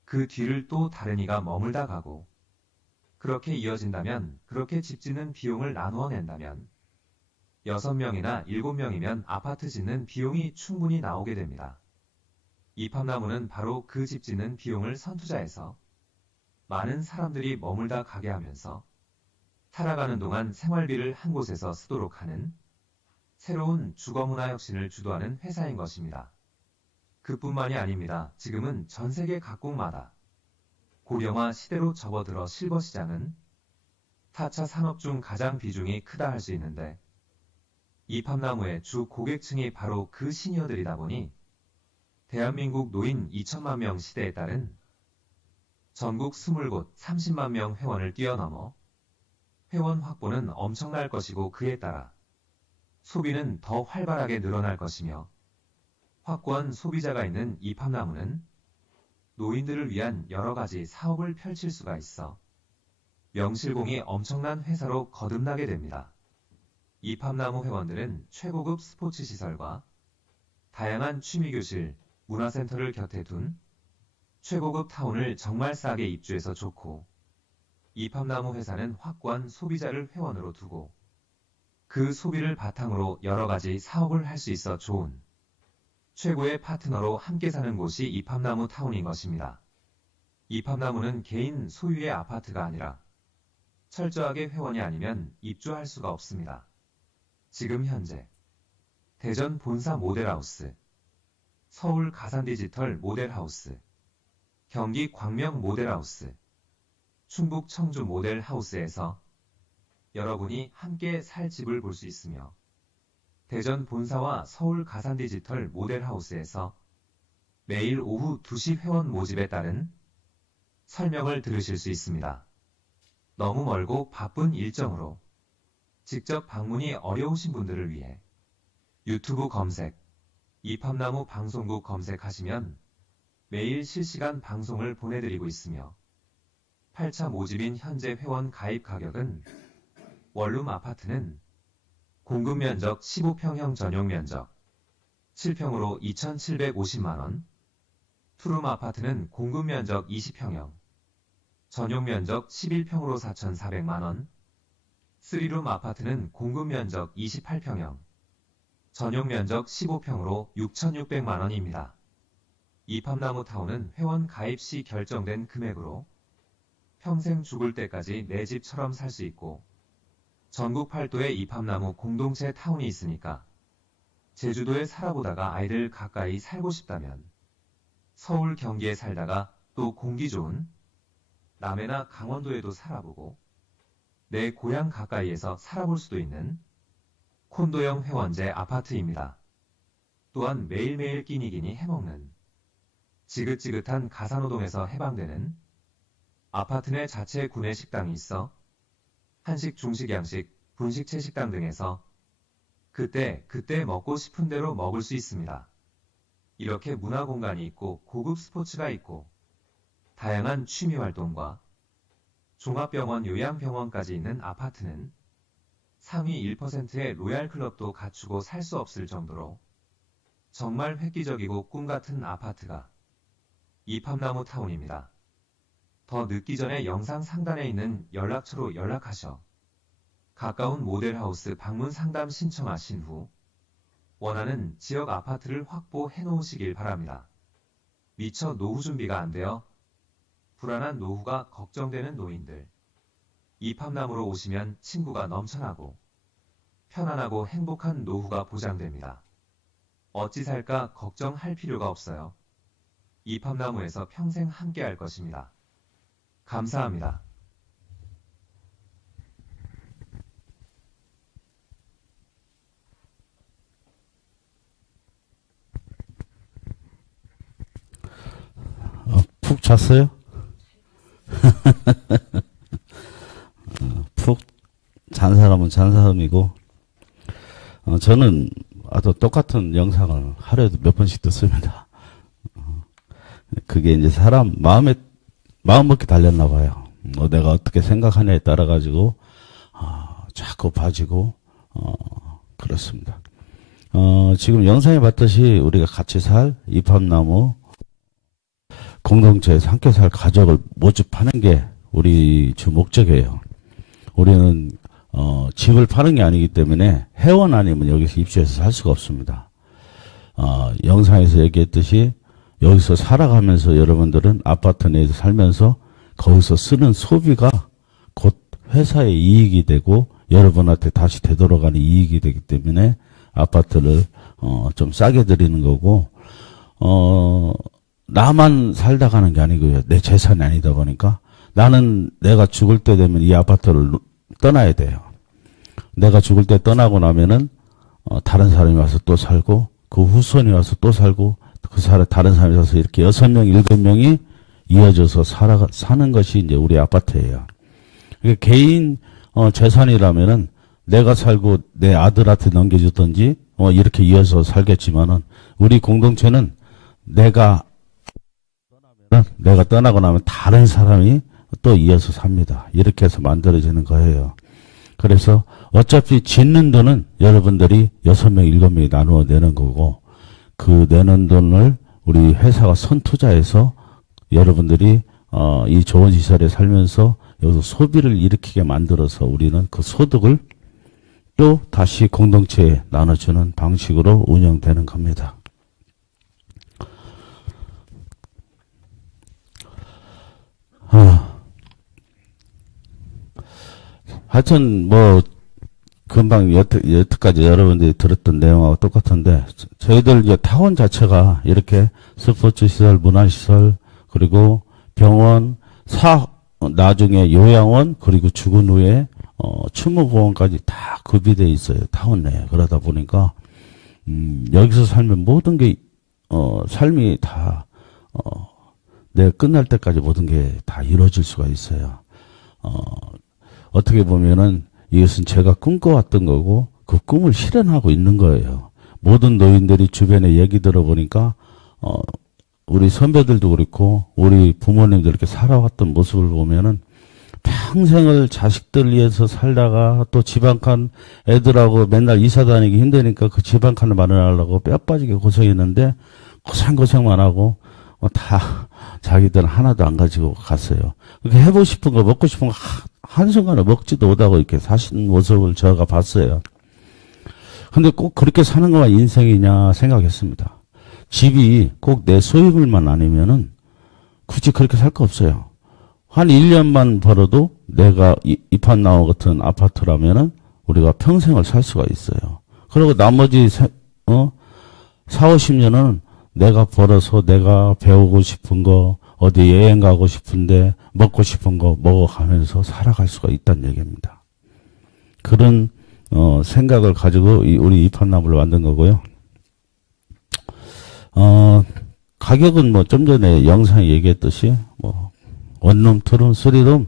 그 뒤를 또 다른 이가 머물다 가고 그렇게 이어진다면 그렇게 집 짓는 비용을 나누어 낸다면 6명이나 7명이면 아파트 짓는 비용이 충분히 나오게 됩니다. 이팝나무는 바로 그 집 짓는 비용을 선투자해서 많은 사람들이 머물다 가게 하면서 살아가는 동안 생활비를 한 곳에서 쓰도록 하는 새로운 주거문화 혁신을 주도하는 회사인 것입니다. 그뿐만이 아닙니다. 지금은 전 세계 각국마다 고령화 시대로 접어들어 실버 시장은 4차 산업 중 가장 비중이 크다 할 수 있는데 이팝나무의 주 고객층이 바로 그 시니어들이다 보니 대한민국 노인 2천만 명 시대에 따른 전국 20곳 30만 명 회원을 뛰어넘어 회원 확보는 엄청날 것이고 그에 따라 소비는 더 활발하게 늘어날 것이며 확고한 소비자가 있는 이팝나무는 노인들을 위한 여러 가지 사업을 펼칠 수가 있어 명실공히 엄청난 회사로 거듭나게 됩니다. 이팝나무 회원들은 최고급 스포츠 시설과 다양한 취미교실, 문화센터를 곁에 둔 최고급 타운을 정말 싸게 입주해서 좋고 이팝나무 회사는 확고한 소비자를 회원으로 두고 그 소비를 바탕으로 여러 가지 사업을 할 수 있어 좋은 최고의 파트너로 함께 사는 곳이 이팝나무 타운인 것입니다. 이팝나무는 개인 소유의 아파트가 아니라 철저하게 회원이 아니면 입주할 수가 없습니다. 지금 현재 대전 본사 모델하우스, 서울 가산디지털 모델하우스, 경기 광명 모델하우스, 충북 청주 모델하우스에서 여러분이 함께 살 집을 볼 수 있으며 대전 본사와 서울 가산디지털 모델하우스에서 매일 오후 2시 회원 모집에 따른 설명을 들으실 수 있습니다. 너무 멀고 바쁜 일정으로 직접 방문이 어려우신 분들을 위해 유튜브 검색, 이팝나무 방송국 검색하시면 매일 실시간 방송을 보내드리고 있으며 8차 모집인 현재 회원 가입 가격은 원룸 아파트는 공급 면적 15평형 전용 면적 7평으로 2,750만원, 투룸 아파트는 공급 면적 20평형, 전용 면적 11평으로 4,400만원, 3룸 아파트는 공급 면적 28평형, 전용 면적 15평으로 6,600만원입니다. 이팝나무 타운은 회원 가입 시 결정된 금액으로 평생 죽을 때까지 내 집처럼 살 수 있고 전국 팔도에 이팝나무 공동체 타운이 있으니까 제주도에 살아보다가 아이들 가까이 살고 싶다면 서울 경기에 살다가 또 공기 좋은 남해나 강원도에도 살아보고 내 고향 가까이에서 살아볼 수도 있는 콘도형 회원제 아파트입니다. 또한 매일매일 끼니끼니 해먹는 지긋지긋한 가사노동에서 해방되는 아파트 내 자체 구내 식당이 있어 한식, 중식, 양식, 분식, 채식당 등에서 그때 먹고 싶은 대로 먹을 수 있습니다. 이렇게 문화공간이 있고 고급 스포츠가 있고 다양한 취미활동과 종합병원, 요양병원까지 있는 아파트는 상위 1%의 로얄클럽도 갖추고 살 수 없을 정도로 정말 획기적이고 꿈같은 아파트가 이팝나무 타운입니다. 더 늦기 전에 영상 상단에 있는 연락처로 연락하셔 가까운 모델하우스 방문 상담 신청하신 후 원하는 지역 아파트를 확보해 놓으시길 바랍니다. 미처 노후 준비가 안 되어 불안한 노후가 걱정되는 노인들, 이팝나무로 오시면 친구가 넘쳐나고 편안하고 행복한 노후가 보장됩니다. 어찌 살까 걱정할 필요가 없어요. 이팝나무에서 평생 함께 할 것입니다. 감사합니다. 푹 잤어요? 푹 잔 사람은 잔 사람이고, 저는 아주 똑같은 영상을 하루에도 몇 번씩 듣습니다. 그게 이제 사람 마음 먹기 달렸나 봐요. 내가 어떻게 생각하냐에 따라 가지고, 자꾸 봐지고, 그렇습니다. 지금 영상에 봤듯이 우리가 같이 살 이팝나무 공동체에서 함께 살 가족을 모집하는 게 우리 주 목적이에요. 우리는 집을 파는 게 아니기 때문에 회원 아니면 여기서 입주해서 살 수가 없습니다. 영상에서 얘기했듯이 여기서 살아가면서 여러분들은 아파트 내에서 살면서 거기서 쓰는 소비가 곧 회사의 이익이 되고 여러분한테 다시 되돌아가는 이익이 되기 때문에 아파트를 좀 싸게 드리는 거고, 나만 살다 가는 게 아니고요. 내 재산이 아니다 보니까 나는 내가 죽을 때 되면 이 아파트를 떠나야 돼요. 내가 죽을 때 떠나고 나면은 다른 사람이 와서 또 살고 그 후손이 와서 또 살고 다른 사람이 와서 이렇게 6명, 7명이 이어져서 사는 것이 이제 우리 아파트예요. 그러니까 개인 재산이라면은 내가 살고 내 아들한테 넘겨주든지 이렇게 이어서 살겠지만은 우리 공동체는 내가 떠나고 나면 다른 사람이 또 이어서 삽니다. 이렇게 해서 만들어지는 거예요. 그래서 어차피 짓는 돈은 여러분들이 6명, 7명이 나누어 내는 거고, 그 내는 돈을 우리 회사가 선투자해서 여러분들이 이 좋은 시설에 살면서 여기서 소비를 일으키게 만들어서 우리는 그 소득을 또 다시 공동체에 나눠주는 방식으로 운영되는 겁니다. 하여튼 금방 여태까지 여러분들이 들었던 내용하고 똑같은데, 저희들 이제 타운 자체가 이렇게 스포츠 시설, 문화 시설, 그리고 병원, 나중에 요양원, 그리고 죽은 후에 추모공원까지 다 구비되어 있어요. 타운 내에. 그러다 보니까 여기서 살면 모든 게 삶이 다 내가 끝날 때까지 모든 게 다 이루어질 수가 있어요. 어떻게 보면은 이것은 제가 꿈꿔왔던 거고 그 꿈을 실현하고 있는 거예요. 모든 노인들이 주변에 얘기 들어보니까 우리 선배들도 그렇고 우리 부모님들 이렇게 살아왔던 모습을 보면은 평생을 자식들 위해서 살다가 또 집 한 칸 애들하고 맨날 이사 다니기 힘드니까 그 집 한 칸을 마련하려고 뼈 빠지게 고생했는데 고생만 하고 다 자기들은 하나도 안 가지고 갔어요. 그렇게 해보고 싶은 거 먹고 싶은 거 한순간에 먹지도 못하고 이렇게 사신 모습을 제가 봤어요. 근데 꼭 그렇게 사는 것만 인생이냐 생각했습니다. 집이 꼭 내 소유물만 아니면은 굳이 그렇게 살 거 없어요. 한 1년만 벌어도 내가 이판나무 같은 아파트라면은 우리가 평생을 살 수가 있어요. 그리고 나머지 4, 50년은 내가 벌어서 내가 배우고 싶은 거, 어디 여행 가고 싶은데 먹고 싶은 거 먹어가면서 살아갈 수가 있다는 얘기입니다. 그런 생각을 가지고 우리 이판나무를 만든 거고요. 가격은 좀 전에 영상에 얘기했듯이 원룸, 투룸, 쓰리룸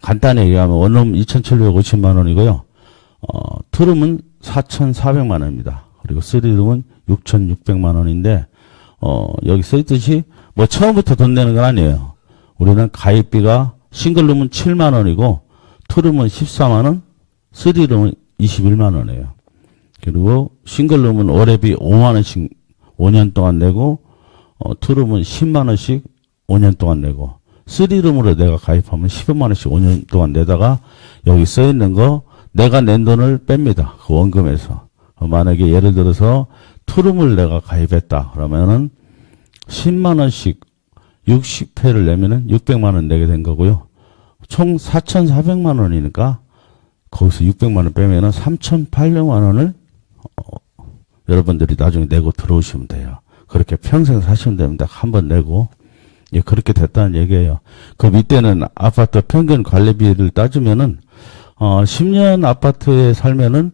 간단히 얘기하면 원룸 2,750만 원이고요. 투룸은 4,400만 원입니다. 그리고 쓰리룸은 6,600만 원인데 여기 써있듯이 처음부터 돈 내는 건 아니에요. 우리는 가입비가 싱글룸은 7만 원이고 투룸은 14만 원, 쓰리룸은 21만 원이에요. 그리고 싱글룸은 월회비 5만 원씩 5년 동안 내고 투룸은 10만 원씩 5년 동안 내고 쓰리룸으로 내가 가입하면 15만 원씩 5년 동안 내다가 여기 써있는 거 내가 낸 돈을 뺍니다. 그 원금에서. 만약에 예를 들어서 투룸을 내가 가입했다 그러면은 10만 원씩 60회를 내면은 600만 원 내게 된 거고요. 총 4,400만 원이니까 거기서 600만 원 빼면은 3,800만 원을 여러분들이 나중에 내고 들어오시면 돼요. 그렇게 평생 사시면 됩니다. 한번 내고. 예, 그렇게 됐다는 얘기예요. 그 밑에는 아파트 평균 관리비를 따지면은 10년 아파트에 살면은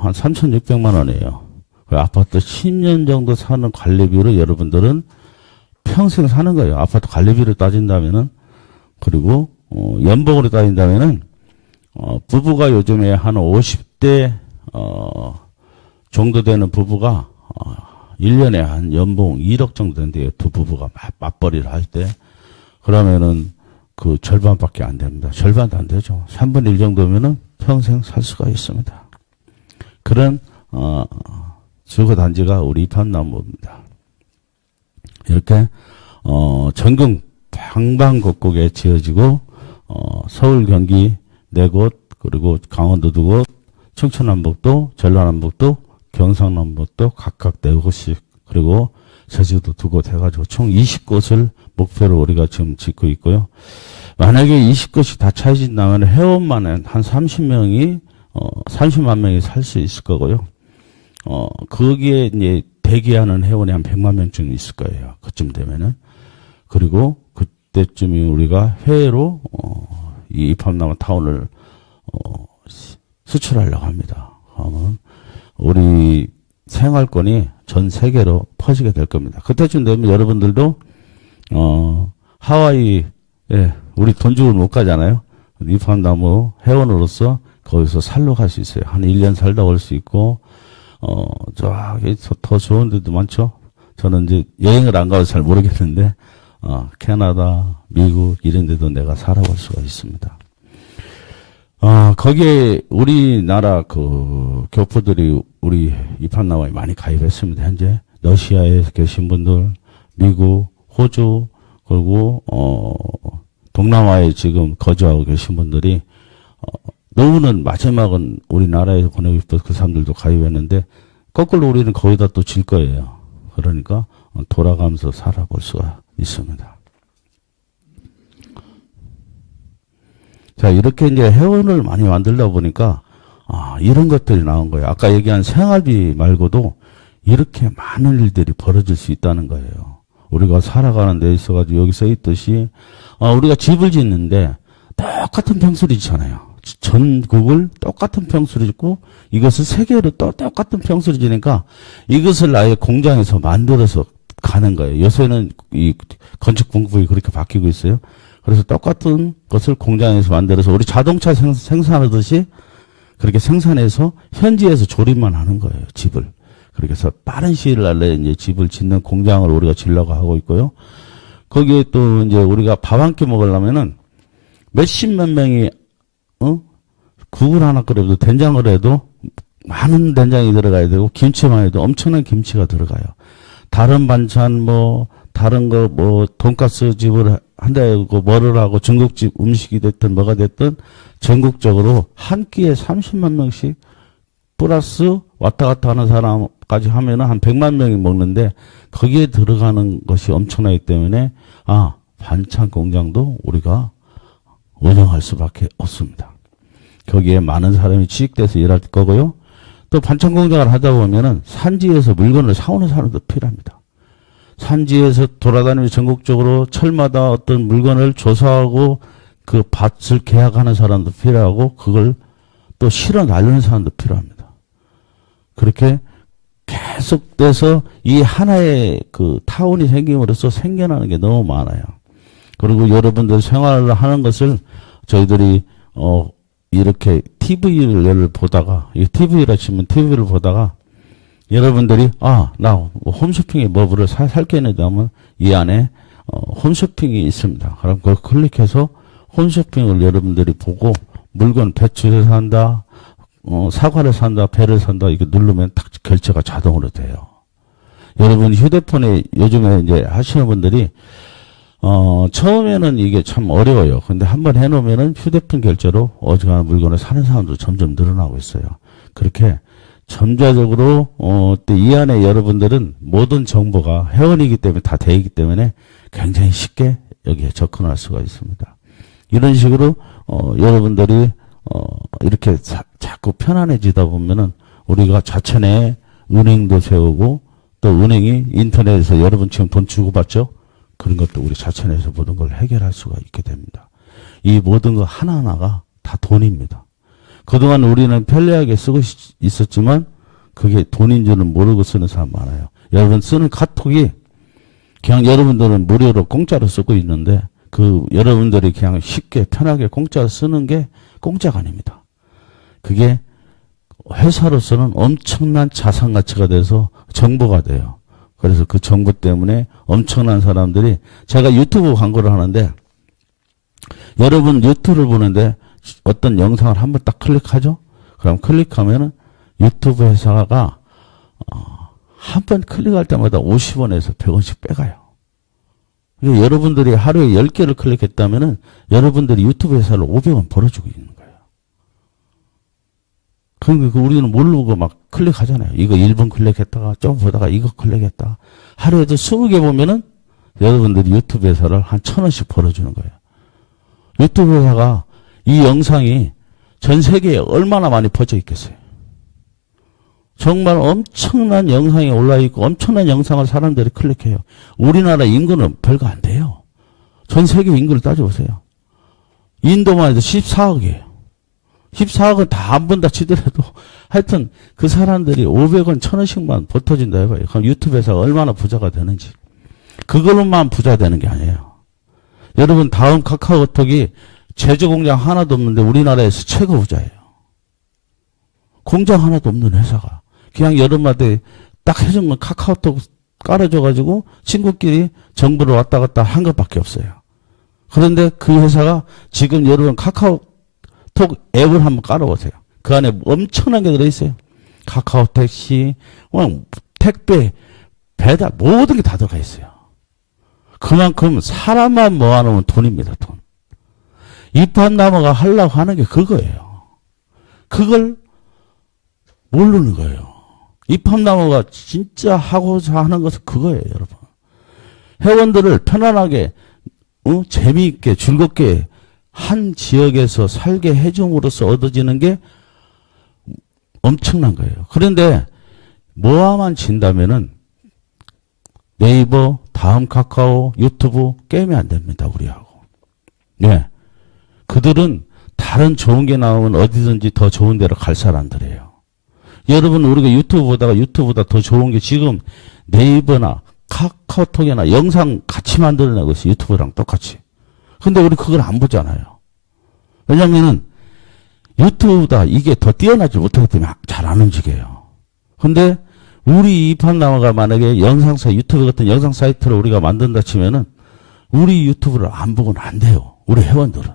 한 3,600만 원이에요. 그 아파트 10년 정도 사는 관리비로 여러분들은 평생 사는 거예요. 아파트 관리비를 따진다면은 그리고 연봉으로 따진다면은 부부가 요즘에 한 50대 정도 되는 부부가 1년에 한 연봉 1억 정도 된대요. 두 부부가 맞벌이를 할 때. 그러면은 그 절반밖에 안 됩니다. 절반도 안 되죠. 3분의 1 정도면은 평생 살 수가 있습니다. 그런 주거단지가 우리 입학나무입니다. 이렇게 전국 방방곡곡에 지어지고 서울, 경기 4곳, 그리고 강원도 2곳, 충청남북도, 전라남북도, 경상남북도 각각 4곳씩, 그리고 제주도 2곳 해가지고 총 20곳을 목표로 우리가 지금 짓고 있고요. 만약에 20곳이 다 차진다면 회원만은 한 30만 명이 살 수 있을 거고요. 거기에 이제 대기하는 회원이 한 100만 명쯤 있을 거예요. 그쯤 되면은. 그리고 그때쯤이 우리가 해외로 이 입학나무 타운을 수출하려고 합니다. 그러면 우리 생활권이 전 세계로 퍼지게 될 겁니다. 그때쯤 되면 여러분들도 하와이에 우리 돈 주고 못 가잖아요. 입학나무 회원으로서 거기서 살러 갈 수 있어요. 한 1년 살다 올 수 있고 저기 더 좋은 데도 많죠. 저는 이제 여행을 안 가서 잘 모르겠는데 캐나다, 미국 이런 데도 내가 살아볼 수가 있습니다. 거기에 우리나라 그 교포들이 우리 입학나무에 많이 가입했습니다. 현재 러시아에 계신 분들, 미국, 호주, 그리고 동남아에 지금 거주하고 계신 분들이 노후는 마지막은 우리나라에서 보내고 싶어서 그 사람들도 가입했는데 거꾸로 우리는 거기다 또 질 거예요. 그러니까 돌아가면서 살아볼 수가 있습니다. 자, 이렇게 이제 회원을 많이 만들다 보니까 이런 것들이 나온 거예요. 아까 얘기한 생활비 말고도 이렇게 많은 일들이 벌어질 수 있다는 거예요. 우리가 살아가는 데 있어가지고 여기 써 있듯이 우리가 집을 짓는데 똑같은 평수를 짓잖아요. 전국을 똑같은 평수를 짓고 이것을 세계로 또 똑같은 평수를 지니까 이것을 아예 공장에서 만들어서 가는 거예요. 요새는 이 건축 공법이 그렇게 바뀌고 있어요. 그래서 똑같은 것을 공장에서 만들어서 우리 자동차 생산하듯이 그렇게 생산해서 현지에서 조립만 하는 거예요. 집을. 그렇게 해서 빠른 시일 안에 이제 집을 짓는 공장을 우리가 지으려고 하고 있고요. 거기에 또 이제 우리가 밥 한 끼 먹으려면은 몇십몇 명이 국을 하나 끓여도 된장을 해도 많은 된장이 들어가야 되고 김치만 해도 엄청난 김치가 들어가요. 다른 반찬 다른 거 돈가스 집을 한다고 뭐를 하고 중국집 음식이 됐든 뭐가 됐든 전국적으로 한 끼에 30만 명씩 플러스 왔다 갔다 하는 사람까지 하면은 한 100만 명이 먹는데 거기에 들어가는 것이 엄청나기 때문에 반찬 공장도 우리가 운영할 수밖에 없습니다. 거기에 많은 사람이 취직돼서 일할 거고요. 또 반찬 공장을 하다 보면은 산지에서 물건을 사오는 사람도 필요합니다. 산지에서 돌아다니면서 전국적으로 철마다 어떤 물건을 조사하고 그 밭을 계약하는 사람도 필요하고 그걸 또 실어 날리는 사람도 필요합니다. 그렇게 계속돼서 이 하나의 그 타운이 생김으로써 생겨나는 게 너무 많아요. 그리고 여러분들 생활을 하는 것을 저희들이 이렇게 TV를 보다가 이 TV라 치면 TV를 보다가 여러분들이 나 홈쇼핑에 뭐를 살게 했는데 하면 이 안에 홈쇼핑이 있습니다. 그럼 그걸 클릭해서 홈쇼핑을 여러분들이 보고 물건 배추를 산다, 사과를 산다, 배를 산다 이렇게 누르면 딱 결제가 자동으로 돼요. 여러분 휴대폰에 요즘에 이제 하시는 분들이 처음에는 이게 참 어려워요. 근데 한번 해놓으면은 휴대폰 결제로 어지간한 물건을 사는 사람도 점점 늘어나고 있어요. 그렇게 점자적으로 또 이 안에 여러분들은 모든 정보가 회원이기 때문에 다 돼 있기 때문에 굉장히 쉽게 여기에 접근할 수가 있습니다. 이런 식으로 여러분들이 이렇게 자꾸 편안해지다 보면은 우리가 자체 은행도 세우고 또 은행이 인터넷에서 여러분 지금 돈 주고받죠? 그런 것도 우리 자체 내에서 모든 걸 해결할 수가 있게 됩니다. 이 모든 거 하나하나가 다 돈입니다. 그동안 우리는 편리하게 쓰고 있었지만 그게 돈인 줄은 모르고 쓰는 사람 많아요. 여러분 쓰는 카톡이 그냥 여러분들은 무료로 공짜로 쓰고 있는데 여러분들이 그냥 쉽게 편하게 공짜로 쓰는 게 공짜가 아닙니다. 그게 회사로서는 엄청난 자산 가치가 돼서 정보가 돼요. 그래서 그 정보 때문에 엄청난 사람들이, 제가 유튜브 광고를 하는데, 여러분 유튜브를 보는데 어떤 영상을 한번 딱 클릭하죠? 그럼 클릭하면은 유튜브 회사가 한 번 클릭할 때마다 50원에서 100원씩 빼가요. 그러니까 여러분들이 하루에 10개를 클릭했다면은 여러분들이 유튜브 회사를 500원 벌어주고 있는 거예요. 그러니까 우리는 모르고 막 클릭하잖아요. 이거 1분 클릭했다가 좀 보다가 이거 클릭했다. 하루에도 20개 보면은 여러분들이 유튜브 회사를 한 1,000원씩 벌어주는 거예요. 유튜브 회사가 이 영상이 전 세계에 얼마나 많이 퍼져 있겠어요. 정말 엄청난 영상이 올라있고 엄청난 영상을 사람들이 클릭해요. 우리나라 인구는 별거 안 돼요. 전 세계 인구를 따져보세요. 인도만 해도 14억이에요. 14억은 다 안 본다 치더라도 하여튼 그 사람들이 500원, 1,000원씩만 버텨준다 해봐요. 그럼 유튜브 회사가 얼마나 부자가 되는지. 그걸로만 부자 되는 게 아니에요. 여러분 다음 카카오톡이 제조 공장 하나도 없는데 우리나라에서 최고 부자예요. 공장 하나도 없는 회사가. 그냥 여름마다 딱 해주면 카카오톡 깔아줘가지고 친구끼리 정보를 왔다 갔다 한 것밖에 없어요. 그런데 그 회사가 지금 여러분 카카오톡 앱을 한번 깔아보세요. 그 안에 엄청난 게 들어있어요. 카카오 택시, 택배, 배달 모든 게 다 들어가 있어요. 그만큼 사람만 모아놓으면 돈입니다. 돈. 입한나무가 하려고 하는 게 그거예요. 그걸 모르는 거예요. 입한나무가 진짜 하고자 하는 것은 그거예요. 여러분. 회원들을 편안하게 재미있게 즐겁게 한 지역에서 살게 해줌으로써 얻어지는 게 엄청난 거예요. 그런데 모아만 진다면은 네이버, 다음 카카오, 유튜브 게임이 안 됩니다. 우리하고. 네. 그들은 다른 좋은 게 나오면 어디든지 더 좋은 데로 갈 사람들이에요. 여러분 우리가 유튜브 보다가 유튜브보다 더 좋은 게 지금 네이버나 카카오톡이나 영상 같이 만들어내고 있어요. 유튜브랑 똑같이. 근데 우리 그걸 안 보잖아요. 왜냐면은 유튜브보다 이게 더 뛰어나지 못하기 때문에 잘 안 움직여요. 근데 우리 입한나무가 만약에 유튜브 같은 영상 사이트를 우리가 만든다 치면은 우리 유튜브를 안 보고는 안 돼요. 우리 회원들은.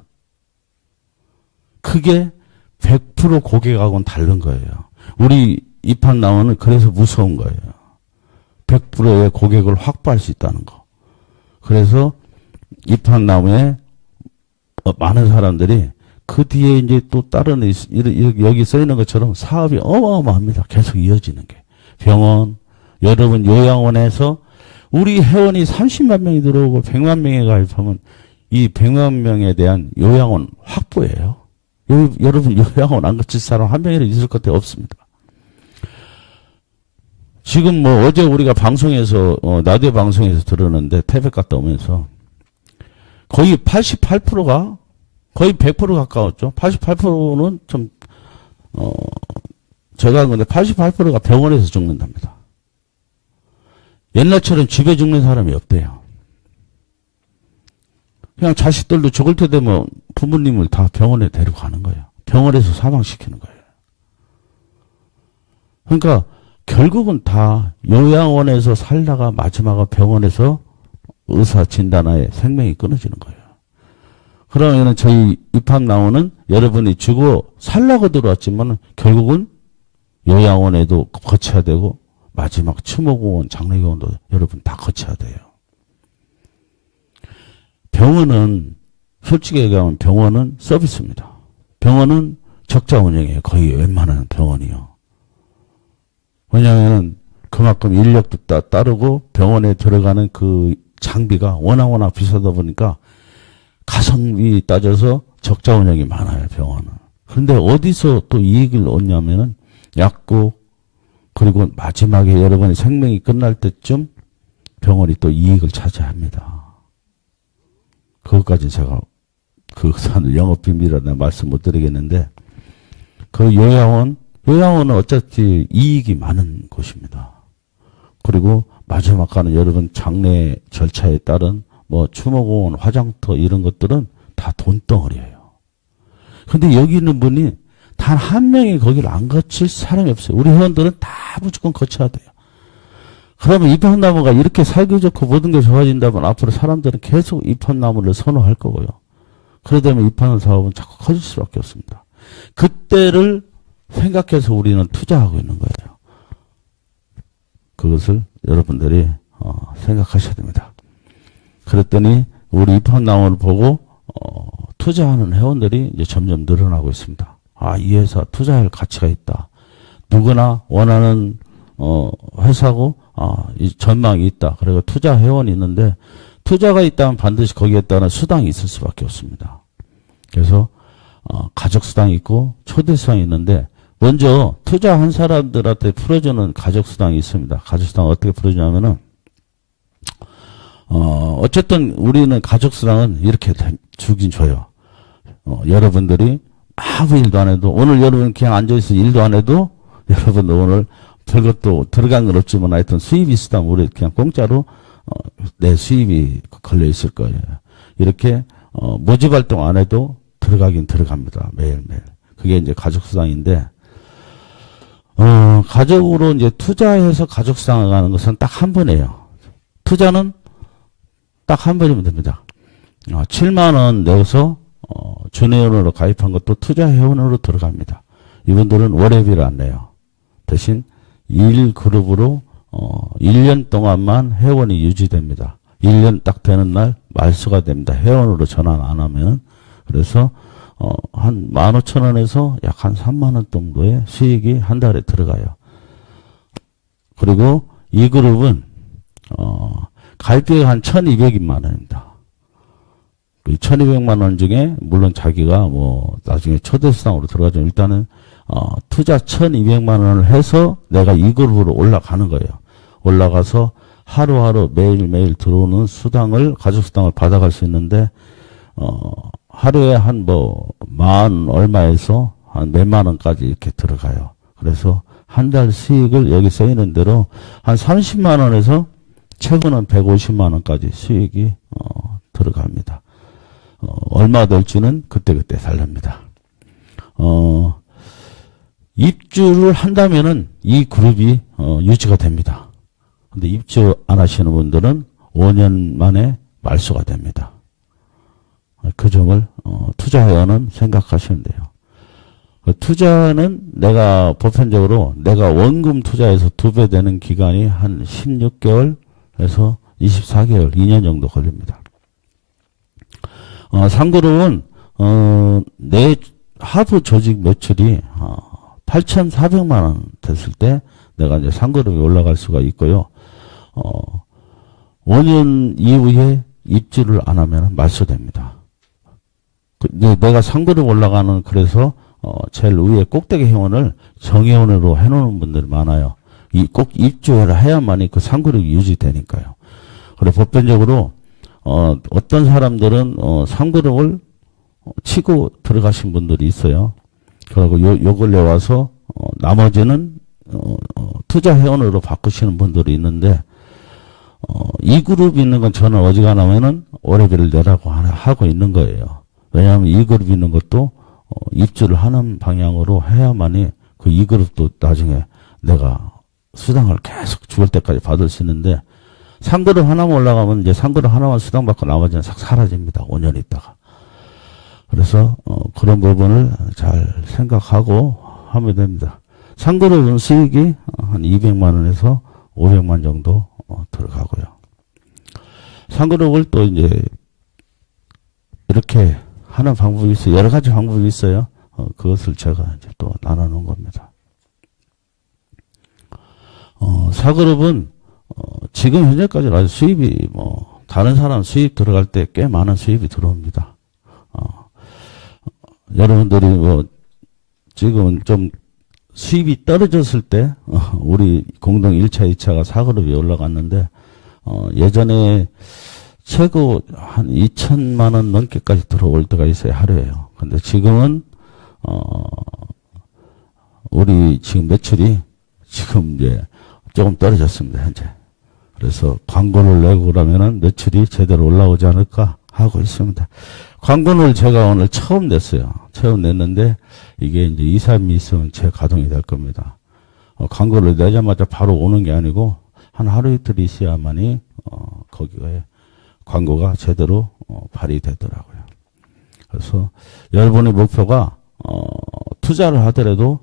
그게 100% 고객하고는 다른 거예요. 우리 입한나무는 그래서 무서운 거예요. 100%의 고객을 확보할 수 있다는 거. 그래서 입한나무에 많은 사람들이 그 뒤에 이제 또 다른 여기 써 있는 것처럼 사업이 어마어마합니다. 계속 이어지는 게. 병원, 여러분 요양원에서 우리 회원이 30만 명이 들어오고 100만 명이 가입하면 이 100만 명에 대한 요양원 확보예요. 여러분 요양원 안 거칠 사람 한 명이라도 있을 것 같아요? 없습니다. 지금 뭐 어제 우리가 방송에서 라디오 방송에서 들었는데 태백 갔다 오면서 거의 88%가 거의 100% 가까웠죠. 88%는 좀 제가 한 건데 88%가 병원에서 죽는답니다. 옛날처럼 집에 죽는 사람이 없대요. 그냥 자식들도 죽을 때 되면 부모님을 다 병원에 데려가는 거예요. 병원에서 사망시키는 거예요. 그러니까 결국은 다 요양원에서 살다가 마지막은 병원에서 의사 진단하에 생명이 끊어지는 거예요. 그러면 저희 입학나오는 여러분이 죽어 살라고 들어왔지만 결국은 요양원에도 거쳐야 되고 마지막 추모공원, 장례공원도 여러분 다 거쳐야 돼요. 병원은 솔직히 얘기하면 병원은 서비스입니다. 병원은 적자 운영이에요. 거의 웬만한 병원이요. 왜냐하면 그만큼 인력도 따르고 병원에 들어가는 그 장비가 워낙 비싸다 보니까 가성비 따져서 적자 운영이 많아요. 병원은. 그런데 어디서 또 이익을 얻냐면은 약국 그리고 마지막에 여러분의 생명이 끝날 때쯤 병원이 또 이익을 차지합니다. 그것까지 제가 그 영업비밀이라는 말씀 못 드리겠는데 그 요양원은 어차피 이익이 많은 곳입니다. 그리고 마지막 가는 여러분 장례 절차에 따른 뭐 추모공원, 화장터 이런 것들은 다 돈덩어리예요. 근데 여기 있는 분이 단 한 명이 거기를 안 거칠 사람이 없어요. 우리 회원들은 다 무조건 거쳐야 돼요. 그러면 입학나무가 이렇게 살기 좋고 모든 게 좋아진다면 앞으로 사람들은 계속 입학나무를 선호할 거고요. 그러다면 입학하는 사업은 자꾸 커질 수밖에 없습니다. 그때를 생각해서 우리는 투자하고 있는 거예요. 그것을 여러분들이 생각하셔야 됩니다. 그랬더니 우리 입학나무를 보고 투자하는 회원들이 이제 점점 늘어나고 있습니다. 아, 이 회사 투자할 가치가 있다. 누구나 원하는 회사고 이 전망이 있다. 그리고 투자 회원이 있는데 투자가 있다면 반드시 거기에 따른 수당이 있을 수밖에 없습니다. 그래서 가족 수당이 있고 초대 수당이 있는데 먼저 투자한 사람들한테 풀어주는 가족 수당이 있습니다. 가족 수당 어떻게 풀어주냐면은 어쨌든 우리는 가족 수당은 이렇게 주긴 줘요. 여러분들이 아무 일도 안 해도 오늘 여러분 그냥 앉아있어 일도 안 해도 여러분들 오늘 별것도 들어간 건 없지만 하여튼 수입이 있으면 우리 그냥 공짜로 내 수입이 걸려 있을 거예요. 이렇게 모집 활동 안 해도 들어가긴 들어갑니다. 매일매일. 그게 이제 가족수당인데 가족으로 이제 투자해서 가족수당을 가는 것은 딱 한 번이에요. 투자는 딱 한 번이면 됩니다. 7만 원 내서 준회원으로 가입한 것도 투자회원으로 들어갑니다. 이분들은 월회비를 안 내요. 대신 1그룹으로 1년 동안만 회원이 유지됩니다. 1년 딱 되는 날 말소가 됩니다. 회원으로 전환 안 하면. 그래서 한 15,000원에서 약 한 3만 원 정도의 수익이 한 달에 들어가요. 그리고 이 그룹은 가입비가 한 1,200만 원입니다. 이 1,200만 원 중에 물론 자기가 뭐 나중에 초대수당으로 들어가죠. 일단은 투자 1,200만 원을 해서 내가 이 그룹으로 올라가는 거예요. 올라가서 하루하루 매일매일 들어오는 수당을 가족수당을 받아갈 수 있는데 하루에 한 만 얼마에서 한 몇만 원까지 이렇게 들어가요. 그래서 한 달 수익을 여기 써 있는 대로 한 30만 원에서 최고는 150만 원까지 수익이 들어갑니다. 얼마 될지는 그때그때 다릅니다. 입주를 한다면은 이 그룹이 유지가 됩니다. 근데 입주 안 하시는 분들은 5년 만에 말소가 됩니다. 그 점을 투자회원은 생각하시면 돼요. 투자는 내가 보편적으로 내가 원금 투자해서 2배 되는 기간이 한 16개월에서 24개월, 2년 정도 걸립니다. 상그룹은 내 하부 조직 매출이 8,400만 원 됐을 때 내가 이제 상그룹이 올라갈 수가 있고요. 5년 이후에 입주를 안 하면 말소됩니다. 내가 상그룹 올라가는 그래서 제일 위에 꼭대기 회원을 정회원으로 해놓는 분들이 많아요. 꼭 입주를 해야만이 그 상그룹이 유지되니까요. 그리고 보편적으로 어떤 사람들은 상그룹을 치고 들어가신 분들이 있어요. 그리고 요 근래 와서 나머지는 투자 회원으로 바꾸시는 분들이 있는데 이 그룹이 있는 건 저는 어지간하면은 월회비를 내라고 하고 있는 거예요. 왜냐하면 이 그룹이 있는 것도 입주를 하는 방향으로 해야만이 그 이 그룹도 나중에 내가 수당을 계속 죽을 때까지 받을 수 있는데 상그룹 하나만 올라가면 이제 상그룹 하나만 수당 받고 나머지는 싹 사라집니다. 5년 있다가. 그래서 그런 부분을 잘 생각하고 하면 됩니다. 상그룹은 수익이 한 200만 원에서 500만 정도 들어가고요. 상그룹을 또 이제 이렇게 하는 방법이 있어요. 여러 가지 방법이 있어요. 그것을 제가 이제 또 나눠놓은 겁니다. 사그룹은 지금 현재까지 아주 수입이 다른 사람 수입 들어갈 때 꽤 많은 수입이 들어옵니다. 여러분들이 지금은 좀 수입이 떨어졌을 때 우리 공동 1차, 2차가 사그룹이 올라갔는데 예전에 최고 한 2천만 원 넘게까지 들어올 때가 있어요. 하루에요. 근데 지금은 우리 지금 매출이 지금 이제 조금 떨어졌습니다. 현재. 그래서 광고를 내고 그러면은 매출이 제대로 올라오지 않을까 하고 있습니다. 광고를 제가 오늘 처음 냈어요. 처음 냈는데 이게 이제 2, 3일 있으면 재가동이 될 겁니다. 광고를 내자마자 바로 오는 게 아니고 한 하루 이틀 있어야만이 거기에 광고가 제대로 발휘되더라고요. 그래서 여러분의 목표가 투자를 하더라도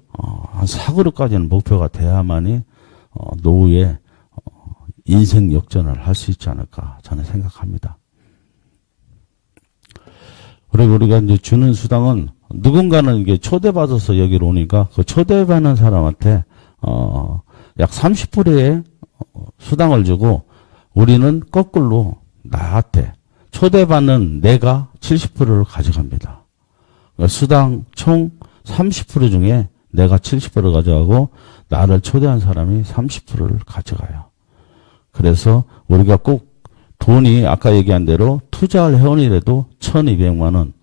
한 4그룹까지는 목표가 돼야만이 노후에 인생 역전을 할 수 있지 않을까 저는 생각합니다. 그리고 우리가 이제 주는 수당은 누군가는 이게 초대받아서 여기로 오니까 그 초대받는 사람한테 약 30%의 수당을 주고 우리는 거꾸로 나한테 초대받는 내가 70%를 가져갑니다. 그러니까 수당 총 30% 중에 내가 70%를 가져가고 나를 초대한 사람이 30%를 가져가요. 그래서 우리가 꼭 돈이 아까 얘기한 대로 투자를 해온이라도 1,200만 원,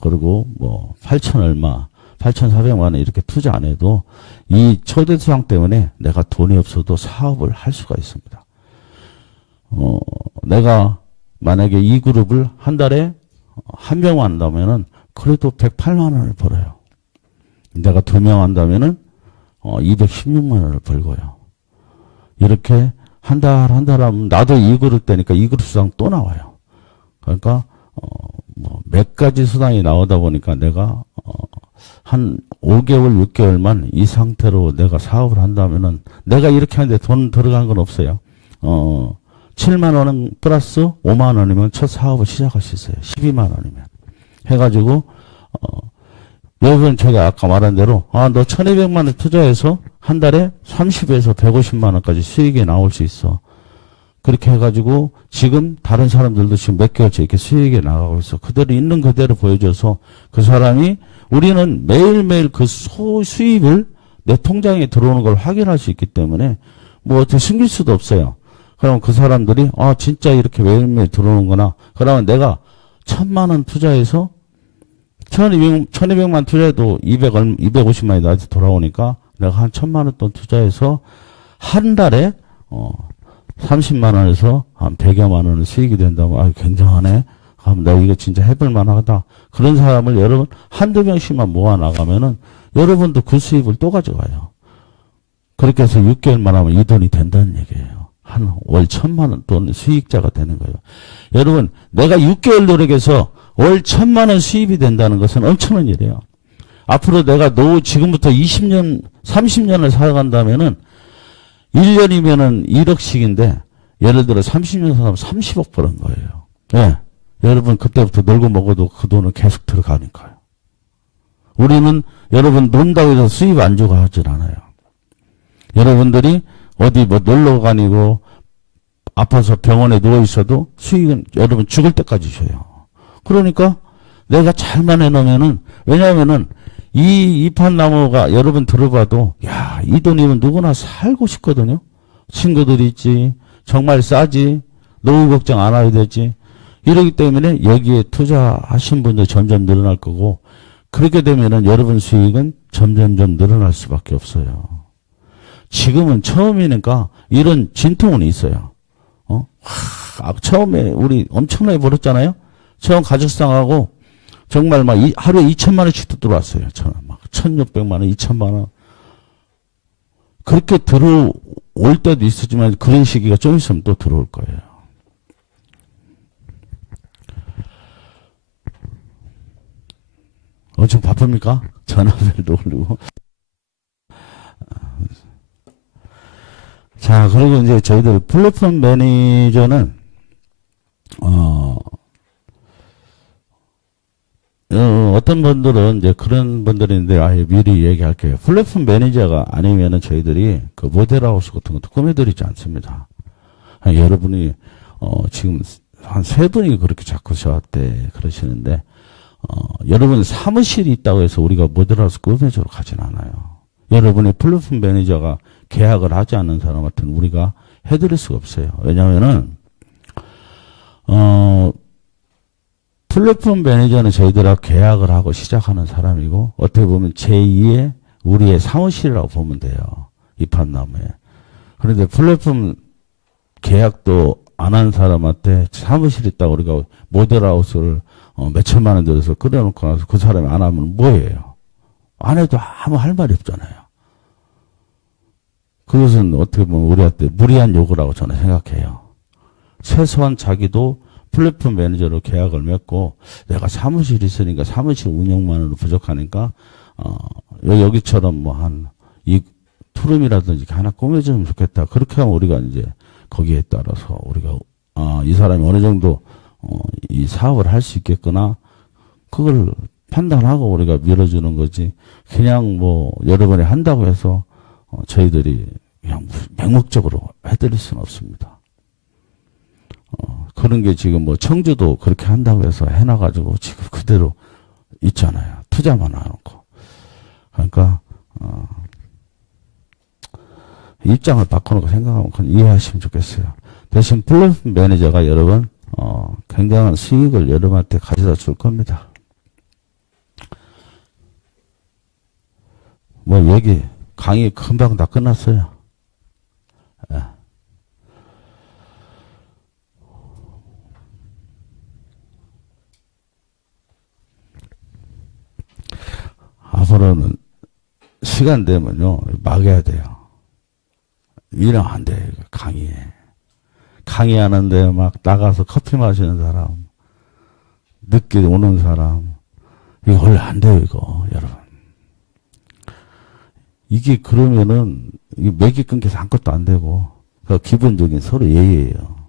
그리고 뭐 8천 얼마, 8,400만 원 이렇게 투자 안 해도 이 초대 수당 때문에 내가 돈이 없어도 사업을 할 수가 있습니다. 내가 만약에 이 그룹을 한 달에 한 명 한다면은 그래도 108만 원을 벌어요. 내가 2명 한다면은 216만 원을 벌고요. 이렇게 한 달 하면 나도 이 그룹 되니까 이 그룹 수당 또 나와요. 그러니까 몇 가지 수당이 나오다 보니까 내가 한 5개월, 6개월만 이 상태로 내가 사업을 한다면은 내가 이렇게 하는데 돈 들어간 건 없어요. 7만 원은 플러스 5만 원이면 첫 사업을 시작할 수 있어요. 12만 원이면. 해가지고, 여러분 제가 아까 말한 대로, 너 1,200만 원 투자해서 한 달에 30에서 150만 원까지 수익이 나올 수 있어. 그렇게 해가지고 지금 다른 사람들도 지금 몇 개월째 이렇게 수익이 나가고 있어. 그대로 있는 그대로 보여줘서 그 사람이 우리는 매일매일 그 수입을 내 통장에 들어오는 걸 확인할 수 있기 때문에 뭐 어떻게 숨길 수도 없어요. 그럼 그 사람들이 진짜 이렇게 매일매일 들어오는구나. 그러면 내가 1,000만 원 투자해서 1,200만 투자해도 250만이 나한테 돌아오니까 내가 한 1,000만 원 돈 투자해서 한 달에 30만 원에서 한 100여만 원의 수익이 된다면 굉장하네. 그럼 나 이거 진짜 해볼 만하다. 그런 사람을 여러분 한두 명씩만 모아 나가면은 여러분도 그 수입을 또 가져가요. 그렇게 해서 6개월만 하면 이 돈이 된다는 얘기예요. 한 월 1,000만 원 돈 수익자가 되는 거예요. 여러분 내가 6개월 노력해서 월 1,000만 원 수입이 된다는 것은 엄청난 일이에요. 앞으로 내가 지금부터 20년, 30년을 살아간다면은 1년이면은 1억씩인데 예를 들어 30년 살아면 30억 버는 거예요. 예. 여러분 그때부터 놀고 먹어도 그 돈은 계속 들어가니까요. 우리는 여러분 논다고 해서 수입 안 주고 하질 않아요. 여러분들이 어디 뭐 놀러 가니고 아파서 병원에 누워 있어도 수익은 여러분 죽을 때까지 줘요. 그러니까 내가 잘만 해놓으면은 왜냐하면은 이 이판나무가 여러분 들어봐도 이 돈이면 누구나 살고 싶거든요. 친구들이 있지. 정말 싸지. 노후 걱정 안 해야 되지. 이러기 때문에 여기에 투자하신 분들 점점 늘어날 거고 그렇게 되면은 여러분 수익은 점점점 늘어날 수밖에 없어요. 지금은 처음이니까 이런 진통은 있어요. 처음에 우리 엄청나게 벌었잖아요. 처음 가족상하고 정말 막 하루에 2,000만 원씩도 들어왔어요. 저는 막 1,600만 원, 2,000만 원. 그렇게 들어올 때도 있었지만 그런 시기가 좀 있으면 또 들어올 거예요. 엄청 바쁩니까? 전화벨도 올리고. 자, 그리고 이제 저희들 플랫폼 매니저는, 어떤 분들은 이제 그런 분들인데, 미리 얘기할게요. 플랫폼 매니저가 아니면은 저희들이 그 모델하우스 같은 것도 꾸며드리지 않습니다. 여러분이, 지금 한 3분이 그렇게 자꾸 저한테 그러시는데, 여러분 사무실이 있다고 해서 우리가 모델하우스 꾸며주러 가진 않아요. 여러분이 플랫폼 매니저가 계약을 하지 않는 사람한테는 우리가 해드릴 수가 없어요. 왜냐면은, 플랫폼 매니저는 저희들하고 계약을 하고 시작하는 사람이고, 어떻게 보면 제2의 우리의 사무실이라고 보면 돼요. 이판나무에. 그런데 플랫폼 계약도 안 한 사람한테 사무실 있다고 우리가 모델하우스를 몇 천만 원 들여서 끌어놓고 나서 그 사람이 안 하면 뭐예요? 안 해도 아무 할 말이 없잖아요. 그것은 어떻게 보면 우리한테 무리한 요구라고 저는 생각해요. 최소한 자기도 플랫폼 매니저로 계약을 맺고 내가 사무실이 있으니까 사무실 운영만으로 부족하니까 여기처럼 뭐 한 이 투룸이라든지 하나 꾸며주면 좋겠다. 그렇게 하면 우리가 이제 거기에 따라서 우리가 이 사람이 어느 정도 이 사업을 할 수 있겠구나 그걸 판단하고 우리가 밀어주는 거지. 그냥 뭐 여러 번에 한다고 해서 저희들이 그냥 맹목적으로 해드릴 수는 없습니다. 그런 게 지금 뭐 청주도 그렇게 한다고 해서 해놔가지고 지금 그대로 있잖아요. 투자만 안 하고. 그러니까 입장을 바꿔놓고 생각하면 그건 이해하시면 좋겠어요. 대신 플랫폼 매니저가 여러분 굉장한 수익을 여러분한테 가져다 줄 겁니다. 뭐 여기 강의 금방 다 끝났어요. 예. 앞으로는 시간 되면요 막아야 돼요. 이러면 안 돼요. 강의에. 강의하는데 막 나가서 커피 마시는 사람, 늦게 오는 사람, 이거 원래 안 돼요, 이거, 여러분. 이게 그러면은, 맥이 끊겨서 아무것도 안 되고, 그 기본적인 서로 예의예요.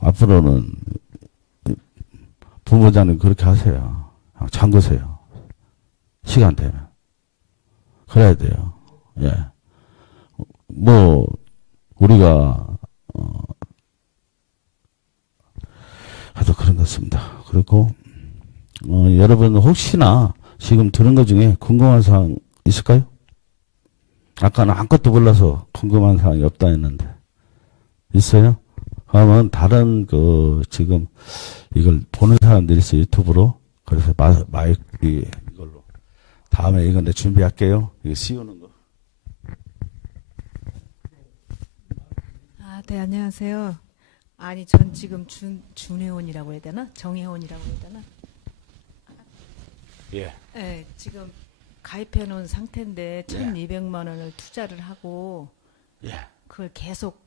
앞으로는 부모자는 그렇게 하세요. 잠그세요. 시간 되면. 그래야 돼요. 예. 뭐, 우리가, 하도 그런 것 같습니다. 그리고, 여러분 혹시나 지금 들은 것 중에 궁금한 사항 있을까요? 아까는 아무것도 몰라서 궁금한 사항이 없다 했는데. 있어요? 그러면 다른 지금 이걸 보는 사람들이 있어요. 유튜브로. 그래서 마이크, 이걸로. 다음에 이건 내 준비할게요. 이거 씌우는 거. 네, 안녕하세요. 아니, 전 지금 준회원이라고 해야 되나? 정회원이라고 해야 되나? 예. 네, 지금 가입해 놓은 상태인데 1,200만 원을 투자를 하고 예. 그걸 계속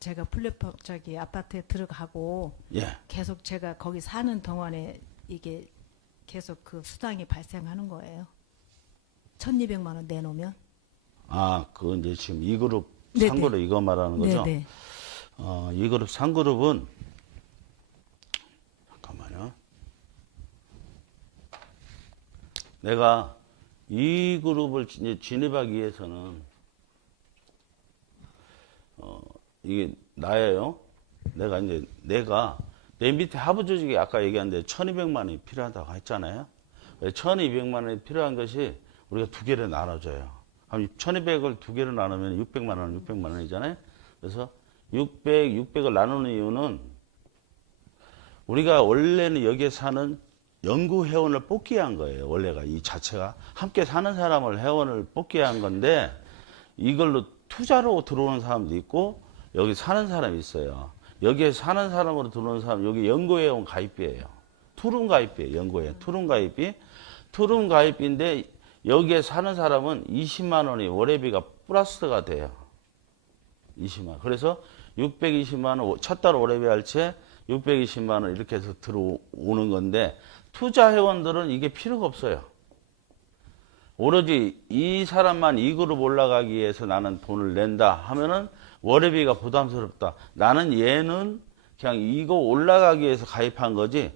제가 플랫폼 아파트에 들어가고 예. 계속 제가 거기 사는 동안에 이게 계속 그 수당이 발생하는 거예요. 1,200만 원 내놓으면. 그건 이제 지금 이 그룹 네네. 상그룹 이거 말하는 거죠? 네네. 이 그룹 상그룹은 잠깐만요. 내가 이 그룹을 이제 진입하기 위해서는 이게 나예요. 내가 내 밑에 하부 조직이 아까 얘기한데 1,200만 원이 필요하다고 했잖아요. 1,200만 원이 필요한 것이 우리가 두 개를 나눠줘요. 1,200을 두 개로 나누면 600만 원, 600만 원이잖아요. 그래서 600을 나누는 이유는 우리가 원래는 여기에 사는 연구 회원을 뽑기 한 거예요. 원래가 이 자체가 함께 사는 사람을 회원을 뽑기 한 건데 이걸로 투자로 들어오는 사람도 있고 여기 사는 사람이 있어요. 여기에 사는 사람으로 들어오는 사람 여기 연구회원 가입비예요. 투룸 가입비예요. 연구회원 투룸 가입비. 투룸 가입비인데 여기에 사는 사람은 20만 원이 월회비가 플러스가 돼요. 20만 원. 그래서 620만 원, 첫 달 월회비 할채 620만 원 이렇게 해서 들어오는 건데 투자 회원들은 이게 필요가 없어요. 오로지 이 사람만 이 그룹 올라가기 위해서 나는 돈을 낸다 하면은 월회비가 부담스럽다. 나는 얘는 그냥 이거 올라가기 위해서 가입한 거지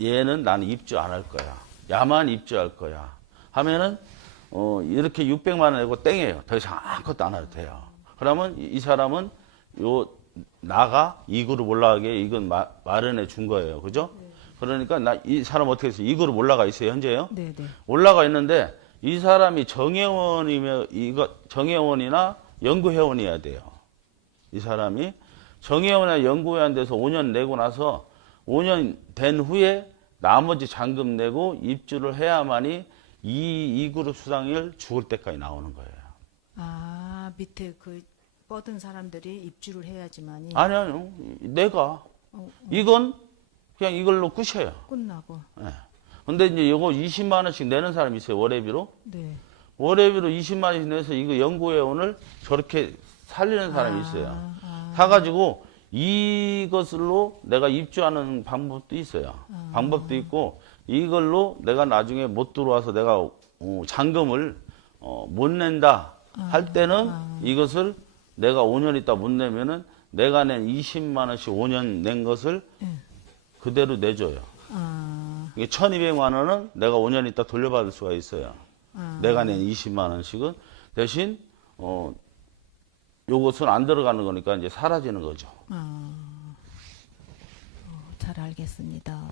얘는 나는 입주 안 할 거야. 야만 입주할 거야. 하면은 이렇게 600만 원 내고 땡이에요. 더 이상 아무것도 안 해도 돼요. 그러면 이 사람은 나가 이 그룹 올라가게 이건 마련해 준 거예요. 그죠? 네. 그러니까 이 사람 어떻게 해서 이 그룹 올라가 있어요, 현재요? 네. 올라가 있는데 이 사람이 정회원이면 정회원이나 연구회원이어야 돼요. 이 사람이 정회원이나 연구회원 돼서 5년 내고 나서 5년 된 후에 나머지 잔금 내고 입주를 해야만이 이 그룹 수당을 죽을 때까지 나오는 거예요. 밑에 그 뻗은 사람들이 입주를 해야지만이 아니요. 내가. 어, 이건 그냥 이걸로 끝이에요. 끝나고. 예. 근데 이제 이거 20만 원씩 내는 사람이 있어요. 월회비로. 네. 월회비로 20만 원씩 내서 이거 연구회원을 저렇게 살리는 사람이 있어요. 아. 사가지고 이것으로 내가 입주하는 방법도 있어요. 방법도 있고 이걸로 내가 나중에 못 들어와서 내가 잔금을 못 낸다 할 때는 이것을 내가 5년 있다 못 내면은 내가 낸 20만 원씩 5년 낸 것을 예. 그대로 내줘요. 아. 이게 1200만 원은 내가 5년 있다 돌려받을 수가 있어요. 내가 낸 20만 원씩은 대신 요것은 안 들어가는 거니까 이제 사라지는 거죠. 잘 알겠습니다.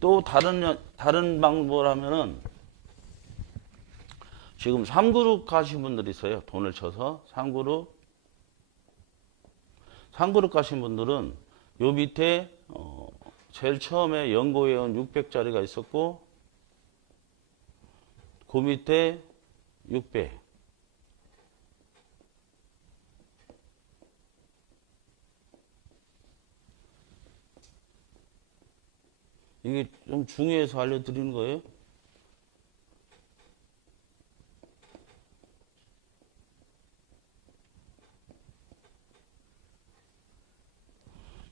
또 다른 방법을 하면은 지금 3그룹 가신 분들이 있어요. 돈을 쳐서 3그룹 가신 분들은 요 밑에 제일 처음에 연고회원 600짜리가 있었고 그 밑에 600 이게 좀 중요해서 알려드리는 거예요.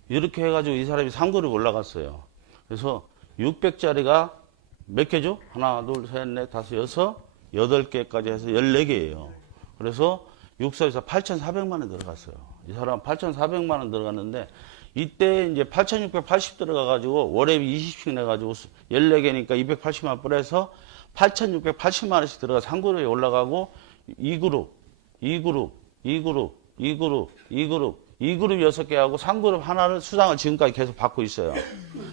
이렇게 해가지고 이 사람이 3그룹 올라갔어요. 그래서 600짜리가 몇 개죠? 하나, 둘, 셋, 넷, 다섯, 여섯, 8개까지 해서 14개예요. 그래서 6사에서 8,400만 원 들어갔어요. 이 사람 8,400만 원 들어갔는데 이때 이제 8,680 들어가가지고 월회비 20씩 내가지고 14개니까 280만 원 뿌려서 8,680만 원씩 들어가 3그룹에 올라가고 2그룹 6개하고 3그룹 하나를 수당을 지금까지 계속 받고 있어요.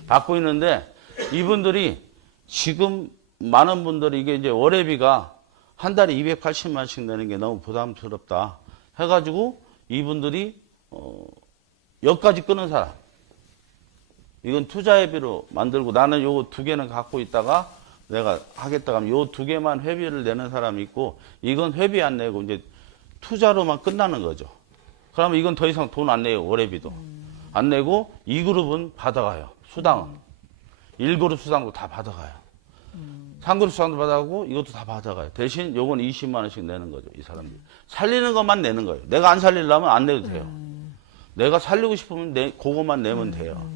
받고 있는데 이분들이 지금 많은 분들이 이게 이제 월회비가 한 달에 280만 원씩 내는 게 너무 부담스럽다 해가지고 이분들이 여기까지 끄는 사람 이건 투자회비로 만들고 나는 요거 2개는 갖고 있다가 내가 하겠다 하면 요 2개만 회비를 내는 사람이 있고 이건 회비 안 내고 이제 투자로만 끝나는 거죠. 그러면 이건 더 이상 돈 안 내요. 월회비도 안 내고 2그룹은 받아가요. 수당은 1그룹 수당도 다 받아가요. 3그룹 수당도 받아가고 이것도 다 받아가요. 대신 요건 20만 원씩 내는 거죠. 이 사람들이 살리는 것만 내는 거예요. 내가 안 살리려면 안 내도 돼요. 내가 살리고 싶으면 그것만 내면 돼요.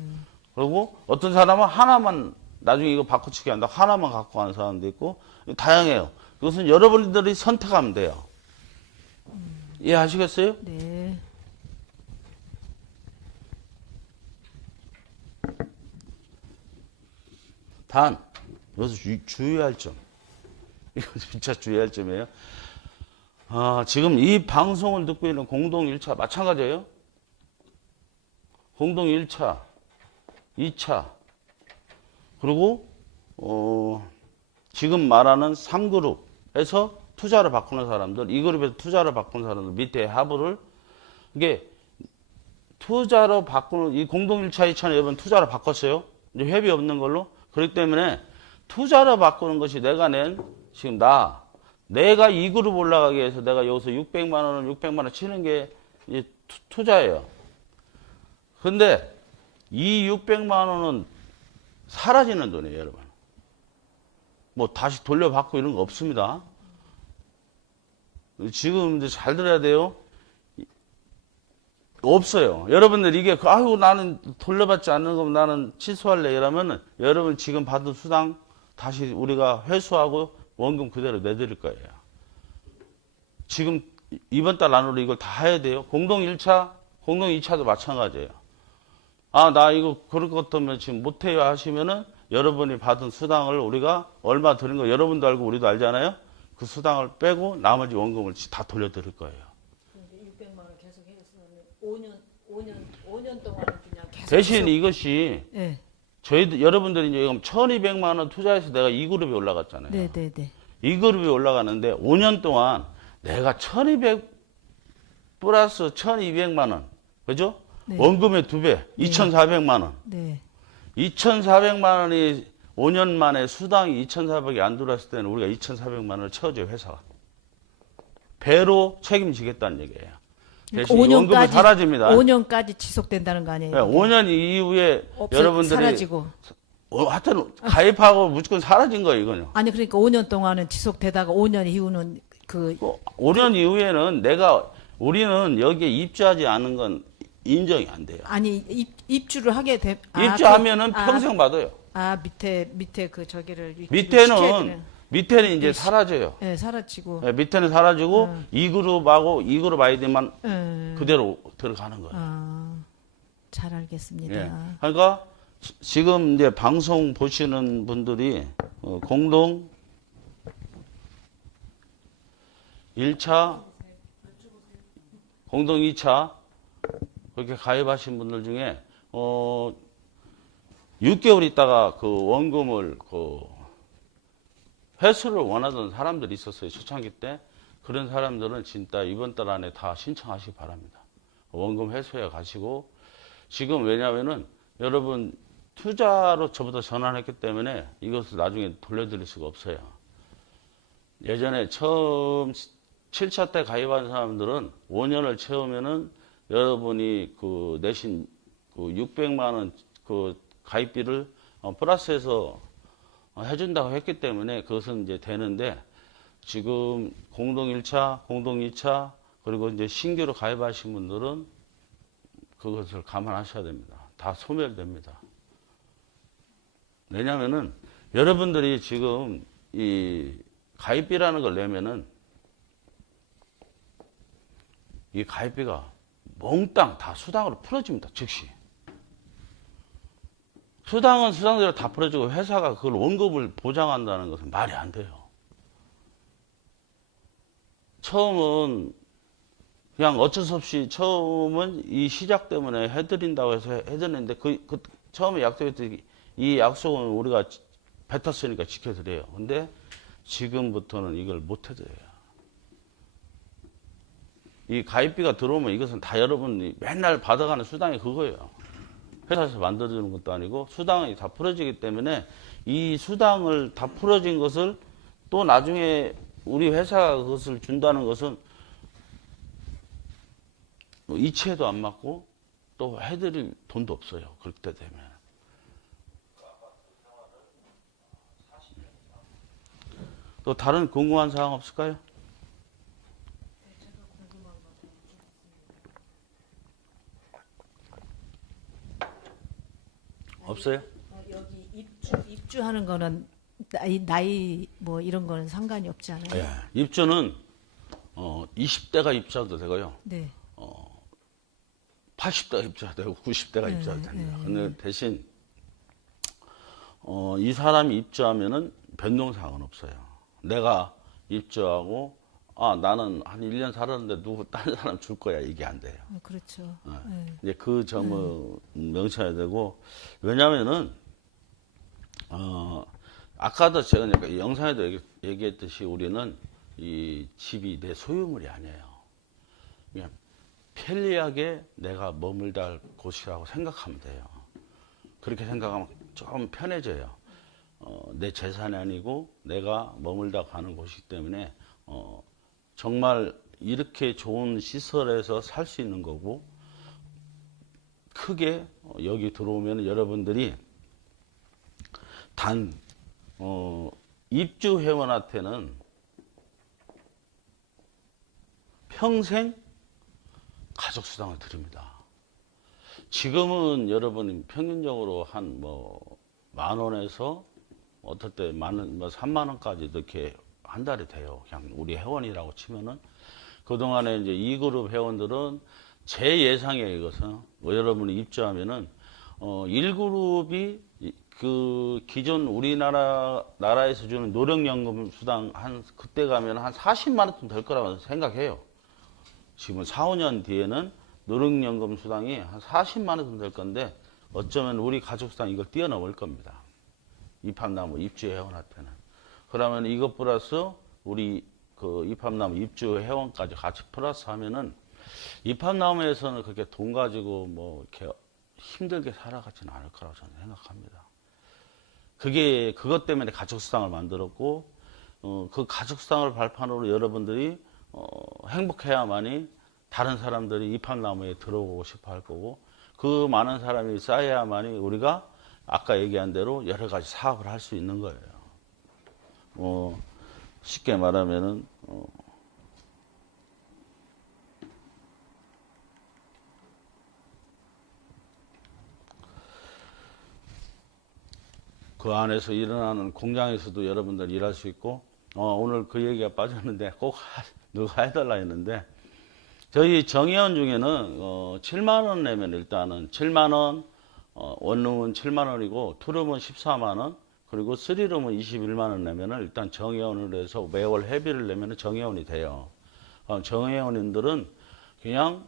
그리고 어떤 사람은 하나만 나중에 이거 바꿔치기 한다 하나만 갖고 가는 사람도 있고 다양해요. 그것은 여러분들이 선택하면 돼요. 이해하시겠어요? 네. 단 여기서 주의할 점 이거 진짜 주의할 점이에요. 지금 이 방송을 듣고 있는 공동 1차 마찬가지예요. 공동 1차, 2차 그리고 지금 말하는 3그룹에서 투자를 바꾸는 사람들, 2그룹에서 투자를 바꾸는 사람들 밑에 하부를 이게 투자로 바꾸는 이 공동 1차, 2차는 여러분 투자로 바꿨어요. 이제 회비 없는 걸로. 그렇기 때문에 투자로 바꾸는 것이 내가 낸 지금 내가 2그룹 올라가기 위해서 내가 여기서 600만 원 치는 게 이제 투자예요. 근데 이 600만 원은 사라지는 돈이에요, 여러분. 뭐 다시 돌려받고 이런 거 없습니다. 지금 이제 잘 들어야 돼요. 없어요. 여러분들 이게 아이고 나는 돌려받지 않는 거면 나는 취소할래 이러면 여러분 지금 받은 수당 다시 우리가 회수하고 원금 그대로 내드릴 거예요. 지금 이번 달 안으로 이걸 다 해야 돼요. 공동 1차, 공동 2차도 마찬가지예요. 나 이거 그럴 것 같으면 지금 못해요 하시면은 여러분이 받은 수당을 우리가 얼마 드린 거 여러분도 알고 우리도 알잖아요. 그 수당을 빼고 나머지 원금을 다 돌려드릴 거예요. 근데 600만 원 계속 했으면 5년 동안 그냥 계속 대신 이것이 네. 저희들 여러분들이 이제 1,200만 원 투자해서 내가 2그룹에 올라갔잖아요. 네, 네, 네. 2그룹에 올라가는데 5년 동안 내가 1,200 플러스 1,200만 원. 그죠? 네. 원금의 2배, 2,400만 원. 네. 2,400만 원이 5년 만에 수당이 2,400이 안 들어왔을 때는 우리가 2,400만 원을 채워줘요, 회사가. 배로 책임지겠다는 얘기예요. 대신 그러니까 원금은 사라집니다. 5년까지 지속된다는 거 아니에요? 네, 5년 이후에 여러분들이 사라지고. 하여튼 가입하고 무조건 사라진 거예요, 이거는. 아니 그러니까 5년 동안은 지속되다가 5년 이후는 5년 이후에는 우리는 여기에 입주하지 않은 건 인정이 안 돼요. 아니 입주를 하게 돼. 입주하면은 평생 받아요. 밑에 그 저기를 밑에는 이제 사라져요. 네, 사라지고. 네, 밑에는 사라지고 2그룹하고 2그룹 아이디만 그대로 들어가는 거예요. 잘 알겠습니다. 예. 그러니까 지금 이제 방송 보시는 분들이 공동 1차, 공동 2차 그렇게 가입하신 분들 중에 6개월 있다가 그 원금을 회수를 원하던 사람들이 있었어요. 초창기 때. 그런 사람들은 진짜 이번 달 안에 다 신청하시기 바랍니다. 원금 회수해 가시고 지금 왜냐하면은 여러분 투자로 저부터 전환했기 때문에 이것을 나중에 돌려드릴 수가 없어요. 예전에 처음 7차 때 가입한 사람들은 5년을 채우면은 여러분이 그 내신 그 600만 원 그 가입비를 플러스해서 해준다고 했기 때문에 그것은 이제 되는데 지금 공동 1차, 공동 2차 그리고 이제 신규로 가입하신 분들은 그것을 감안하셔야 됩니다. 다 소멸됩니다. 왜냐면은 여러분들이 지금 이 가입비라는 걸 내면은 이 가입비가 몽땅 다 수당으로 풀어집니다. 즉시. 수당은 수당대로 다 풀어지고 회사가 그걸 원금을 보장한다는 것은 말이 안 돼요. 처음은 그냥 어쩔 수 없이 처음은 이 시작 때문에 해드린다고 해서 해드렸는데 그 처음에 약속했더니 이 약속은 우리가 뱉었으니까 지켜드려요. 근데 지금부터는 이걸 못 해드려요. 이 가입비가 들어오면 이것은 다 여러분이 맨날 받아가는 수당이 그거예요. 회사에서 만들어주는 것도 아니고 수당이 다 풀어지기 때문에 이 수당을 다 풀어진 것을 또 나중에 우리 회사가 그것을 준다는 것은 이체도 안 맞고 또 해드릴 돈도 없어요. 그렇게 되면. 또 다른 궁금한 사항 없을까요? 없어요? 여기 입주하는 거는 나이 뭐 이런 거는 상관이 없지 않아요? 예, 입주는 20대가 입주해도 되고요. 네. 80대가 입주해도 되고 90대가 입주해도 됩니다. 근데 대신 이 사람이 입주하면은 변동사항은 없어요. 내가 입주하고 나는 한 1년 살았는데 누구 다른 사람 줄 거야 이게 안 돼요. 그렇죠. 이제 그 점을 명시해야 되고 왜냐면은 아까도 제가 영상에도 얘기했듯이 우리는 이 집이 내 소유물이 아니에요. 그냥 편리하게 내가 머물다 할 곳이라고 생각하면 돼요. 그렇게 생각하면 좀 편해져요. 내 재산이 아니고 내가 머물다 가는 곳이기 때문에 정말 이렇게 좋은 시설에서 살 수 있는 거고 크게 여기 들어오면 여러분들이 단 입주 회원한테는 평생 가족수당을 드립니다. 지금은 여러분 평균적으로 한 10,000원에서 어떨 때 3만 원까지 이렇게 한 달이 돼요. 그냥 우리 회원이라고 치면은 그동안에 이제 2그룹 회원들은 제 예상에 이것은 여러분이 입주하면은 1그룹이 그 기존 나라에서 주는 노령연금 수당 그때 가면 한 40만 원쯤 될 거라고 생각해요. 지금 4, 5년 뒤에는 노령연금 수당이 한 40만 원쯤 될 건데 어쩌면 우리 가족수당 이걸 뛰어넘을 겁니다. 입합나무 입주 회원한테는. 그러면 이것 플러스 우리 그 입합나무 입주 회원까지 같이 플러스 하면은 입합나무에서는 그렇게 돈 가지고 이렇게 힘들게 살아가지는 않을 거라고 저는 생각합니다. 그것 때문에 가족수당을 만들었고 그 가족수당을 발판으로 여러분들이 행복해야만이 다른 사람들이 입합나무에 들어오고 싶어 할 거고, 그 많은 사람이 쌓여야만이 우리가 아까 얘기한 대로 여러 가지 사업을 할 수 있는 거예요. 쉽게 말하면은, 그 안에서 일어나는 공장에서도 여러분들 일할 수 있고, 오늘 그 얘기가 빠졌는데 꼭 누가 해달라 했는데, 저희 정의원 중에는 7만 원 내면 일단은 7만 원, 원룸은 7만 원이고 투룸은 14만 원, 그리고 3룸은 21만 원 내면은 일단 정의원으로 해서 매월 회비를 내면은 정의원이 돼요. 정의원인들은 그냥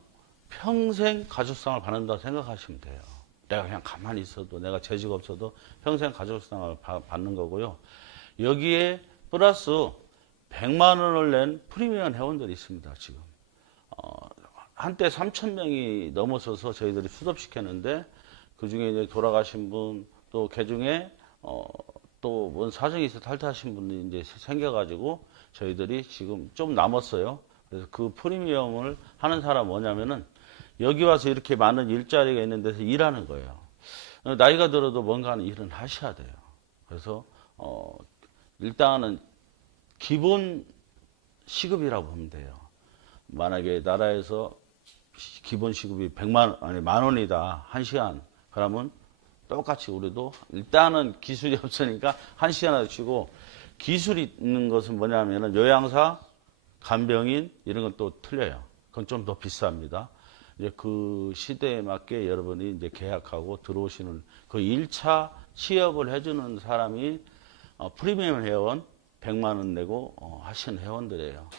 평생 가족상을 받는다고 생각하시면 돼요. 내가 그냥 가만히 있어도, 내가 재직 없어도 평생 가족상을 받는 거고요. 여기에 플러스 100만 원을 낸 프리미엄 회원들이 있습니다, 지금. 한때 3,000명이 넘어서서 저희들이 수습시켰는데, 그 중에 이제 돌아가신 분, 또 그 중에, 또 뭔 사정이 있어 탈퇴하신 분이 이제 생겨가지고, 저희들이 지금 좀 남았어요. 그래서 그 프리미엄을 하는 사람 뭐냐면은, 여기 와서 이렇게 많은 일자리가 있는 데서 일하는 거예요. 나이가 들어도 뭔가 하는 일은 하셔야 돼요. 그래서, 일단은 기본 시급이라고 보면 돼요. 만약에 나라에서 기본 시급이 100만 원이다. 1시간. 그러면 똑같이 우리도 일단은 기술이 없으니까 1시간을 치고, 기술이 있는 것은 뭐냐면은 요양사, 간병인 이런 건 또 틀려요. 그건 좀 더 비쌉니다. 이제 그 시대에 맞게 여러분이 이제 계약하고 들어오시는 그 1차 취업을 해주는 사람이 프리미엄 회원 100만 원 내고 하시는 회원들이에요.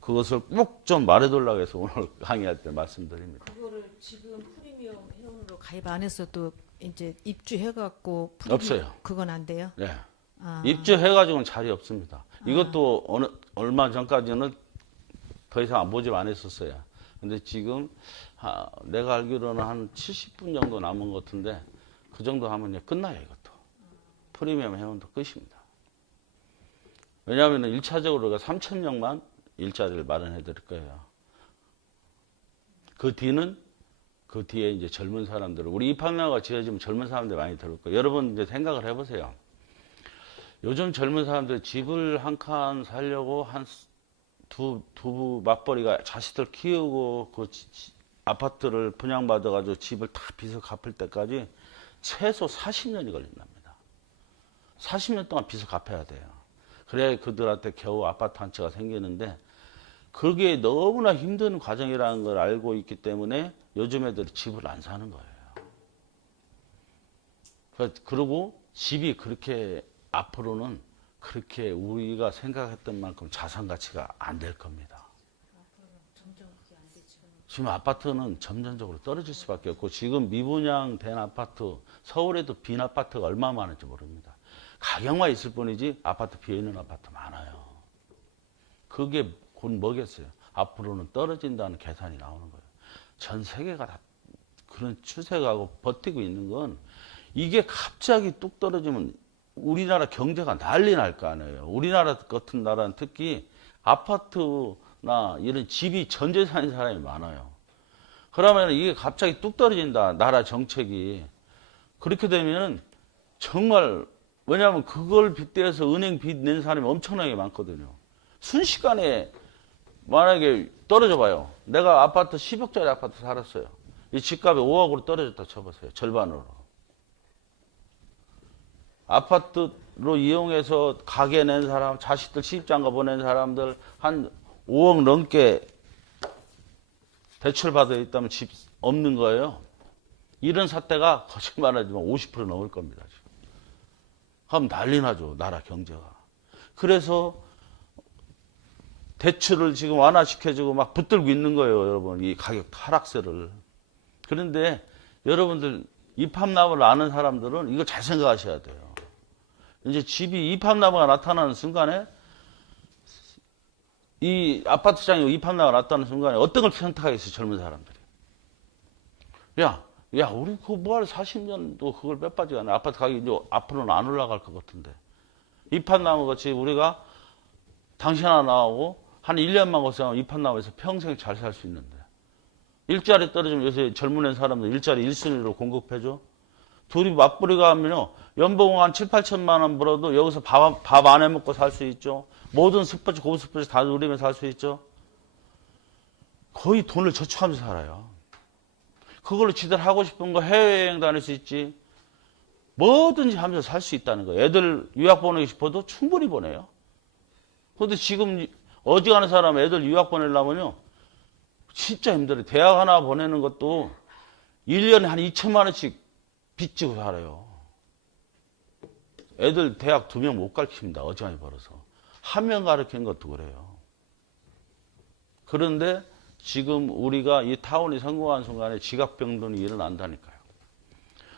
그것을 꼭 좀 말해달라고 해서 오늘 강의할 때 말씀드립니다. 그거를 지금 프리미엄 회원으로 가입 안 했어도 이제 입주해갖고 프리미엄 없어요. 그건 안 돼요? 네. 아. 입주해가지고는 자리 없습니다. 이것도 얼마 전까지는 더 이상 안 모집 안 했었어요. 근데 지금 내가 알기로는 한 70분 정도 남은 것 같은데, 그 정도 하면 이제 끝나요, 이것도. 프리미엄 회원도 끝입니다. 왜냐하면 1차적으로 우리가 3,000명만 일자리를 마련해 드릴 거예요. 그 뒤에 이제 젊은 사람들, 우리 입학나가 지어지면 젊은 사람들이 많이 들어올 거예요. 여러분 이제 생각을 해보세요. 요즘 젊은 사람들 집을 한 칸 살려고 한 두 맞벌이가 자식들 키우고 그 아파트를 분양받아가지고 집을 다 빚을 갚을 때까지 최소 40년이 걸린답니다. 40년 동안 빚을 갚아야 돼요. 그래야 그들한테 겨우 아파트 한 채가 생기는데, 그게 너무나 힘든 과정이라는 걸 알고 있기 때문에 요즘 애들이 집을 안 사는 거예요. 그리고 집이 그렇게 앞으로는 그렇게 우리가 생각했던 만큼 자산 가치가 안 될 겁니다. 지금 아파트는 점진적으로 떨어질 수밖에 없고, 지금 미분양된 아파트, 서울에도 빈 아파트가 얼마 많은지 모릅니다. 가격만 있을 뿐이지 아파트 비어있는 아파트 많아요. 그게 곧 뭐겠어요? 앞으로는 떨어진다는 계산이 나오는 거예요. 전 세계가 다 그런 추세가 버티고 있는 건, 이게 갑자기 뚝 떨어지면 우리나라 경제가 난리 날 거 아니에요. 우리나라 같은 나라는 특히 아파트나 이런 집이 전 재산인 사람이 많아요. 그러면 이게 갑자기 뚝 떨어진다, 나라 정책이. 그렇게 되면 정말, 왜냐하면 그걸 빗대서 은행 빚 낸 사람이 엄청나게 많거든요. 순식간에 만약에 떨어져 봐요. 내가 아파트 10억짜리 아파트 살았어요. 이 집값이 5억으로 떨어졌다 쳐보세요. 절반으로. 아파트로 이용해서 가게 낸 사람, 자식들 시집장가 보낸 사람들 한 5억 넘게 대출받아 있다면 집 없는 거예요. 이런 사태가 거짓말하지만 50% 넘을 겁니다. 지금. 그럼 난리 나죠, 나라 경제가. 그래서 대출을 지금 완화시켜주고 막 붙들고 있는 거예요, 여러분. 이 가격 하락세를. 그런데 여러분들 입합나무를 아는 사람들은 이거 잘 생각하셔야 돼요. 이제 집이 입합나무가 나타나는 순간에, 이 아파트장에 입합나무가 나타나는 순간에 어떤 걸 선택하겠어요, 젊은 사람들이. 야, 우리 그거 뭐할 40년도 그걸 빼빠지가 않아. 아파트 가격이 이제 앞으로는 안 올라갈 것 같은데. 입합나무 같이 우리가 당신 하나 나오고 한 1년만 고생하면 이팝나무에서 평생 잘 살 수 있는데. 일자리 떨어지면 요새 젊은 사람들 일자리 1순위로 공급해줘. 둘이 맞벌이가 하면요. 연봉 한 7, 8천만 원 벌어도 여기서 밥 안 해 먹고 살 수 있죠. 모든 스포츠, 고급 스포츠 다 누리면서 살 수 있죠. 거의 돈을 저축하면서 살아요. 그걸로 지들 하고 싶은 거 해외여행 다닐 수 있지. 뭐든지 하면서 살 수 있다는 거예요. 애들 유학 보내고 싶어도 충분히 보내요. 그런데 지금 어지간한 사람 애들 유학 보내려면요. 진짜 힘들어요. 대학 하나 보내는 것도 1년에 한 2천만 원씩 빚지고 살아요. 애들 대학 2명 못 가르칩니다. 어지간히 벌어서. 1명 가르치는 것도 그래요. 그런데 지금 우리가 이 타운이 성공한 순간에 지각병론이 일어난다니까요.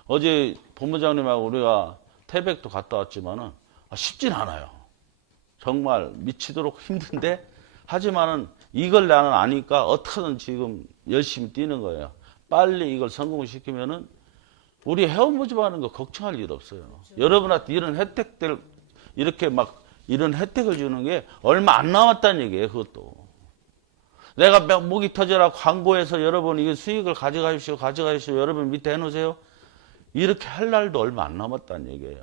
어제 본부장님하고 우리가 태백도 갔다 왔지만은 쉽진 않아요. 정말 미치도록 힘든데 하지만은 이걸 나는 아니까 어떻게든 지금 열심히 뛰는 거예요. 빨리 이걸 성공시키면은 우리 회원모집하는 거 걱정할 일 없어요. 그렇죠. 여러분한테 이런 혜택들 이렇게 막 이런 혜택을 주는 게 얼마 안 남았다는 얘기예요. 그것도 내가 목이 터져라 광고해서 여러분 이게 수익을 가져가십시오. 여러분 밑에 해놓으세요. 이렇게 할 날도 얼마 안 남았다는 얘기예요.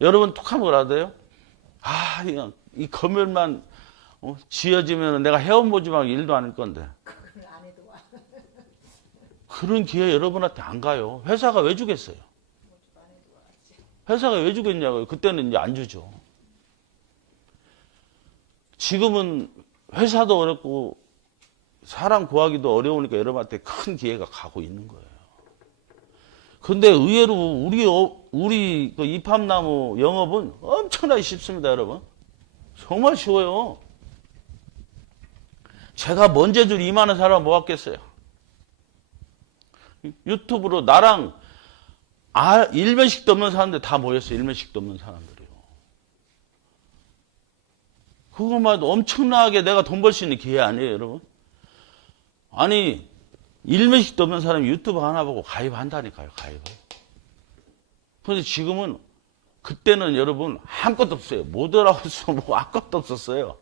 여러분 툭하면 뭐라 돼요? 아, 이 검열만 지어지면 내가 회원모집하고 일도 안 할 건데. 그걸 안 해도 와. 그런 기회 여러분한테 안 가요. 회사가 왜 주겠어요? 회사가 왜 주겠냐고요. 그때는 이제 안 주죠. 지금은 회사도 어렵고 사람 구하기도 어려우니까 여러분한테 큰 기회가 가고 있는 거예요. 근데 의외로 우리 그 이팝나무 영업은 엄청나게 쉽습니다, 여러분. 정말 쉬워요. 제가 먼저 줄 2만 원 사람 모았겠어요. 유튜브로 나랑 1면식도 없는 사람들 다 모였어요. 1면식도 없는 사람들이요. 그것만 해도 엄청나게 내가 돈 벌 수 있는 기회 아니에요, 여러분? 아니 1면식도 없는 사람이 유튜브 하나 보고 가입한다니까요, 가입을. 그런데 지금은 그때는 여러분 아무것도 없어요. 모델하우스 뭐 아무것도 없었어요.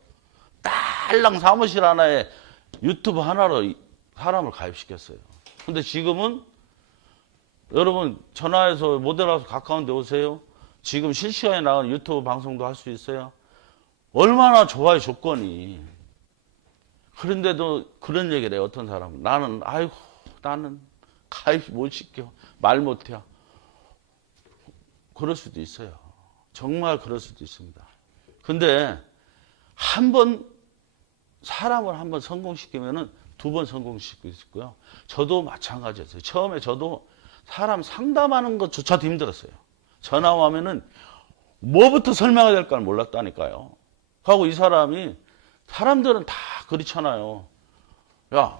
딸랑 사무실 하나에 유튜브 하나로 사람을 가입시켰어요. 근데 지금은 여러분 전화해서 모델하우스 가까운 데 오세요. 지금 실시간에 나가는 유튜브 방송도 할 수 있어요. 얼마나 좋아요, 조건이. 그런데도 그런 얘기를 해요. 어떤 사람은. 나는 가입 못 시켜. 말 못해요. 그럴 수도 있어요. 정말 그럴 수도 있습니다. 근데 사람을 한 번 성공시키면은 2번 성공시킬 수 있고요. 저도 마찬가지였어요. 처음에 저도 사람 상담하는 것조차도 힘들었어요. 전화 오면은 뭐부터 설명해야 될까 몰랐다니까요. 하고 이 사람이 사람들은 다 그렇잖아요. 야,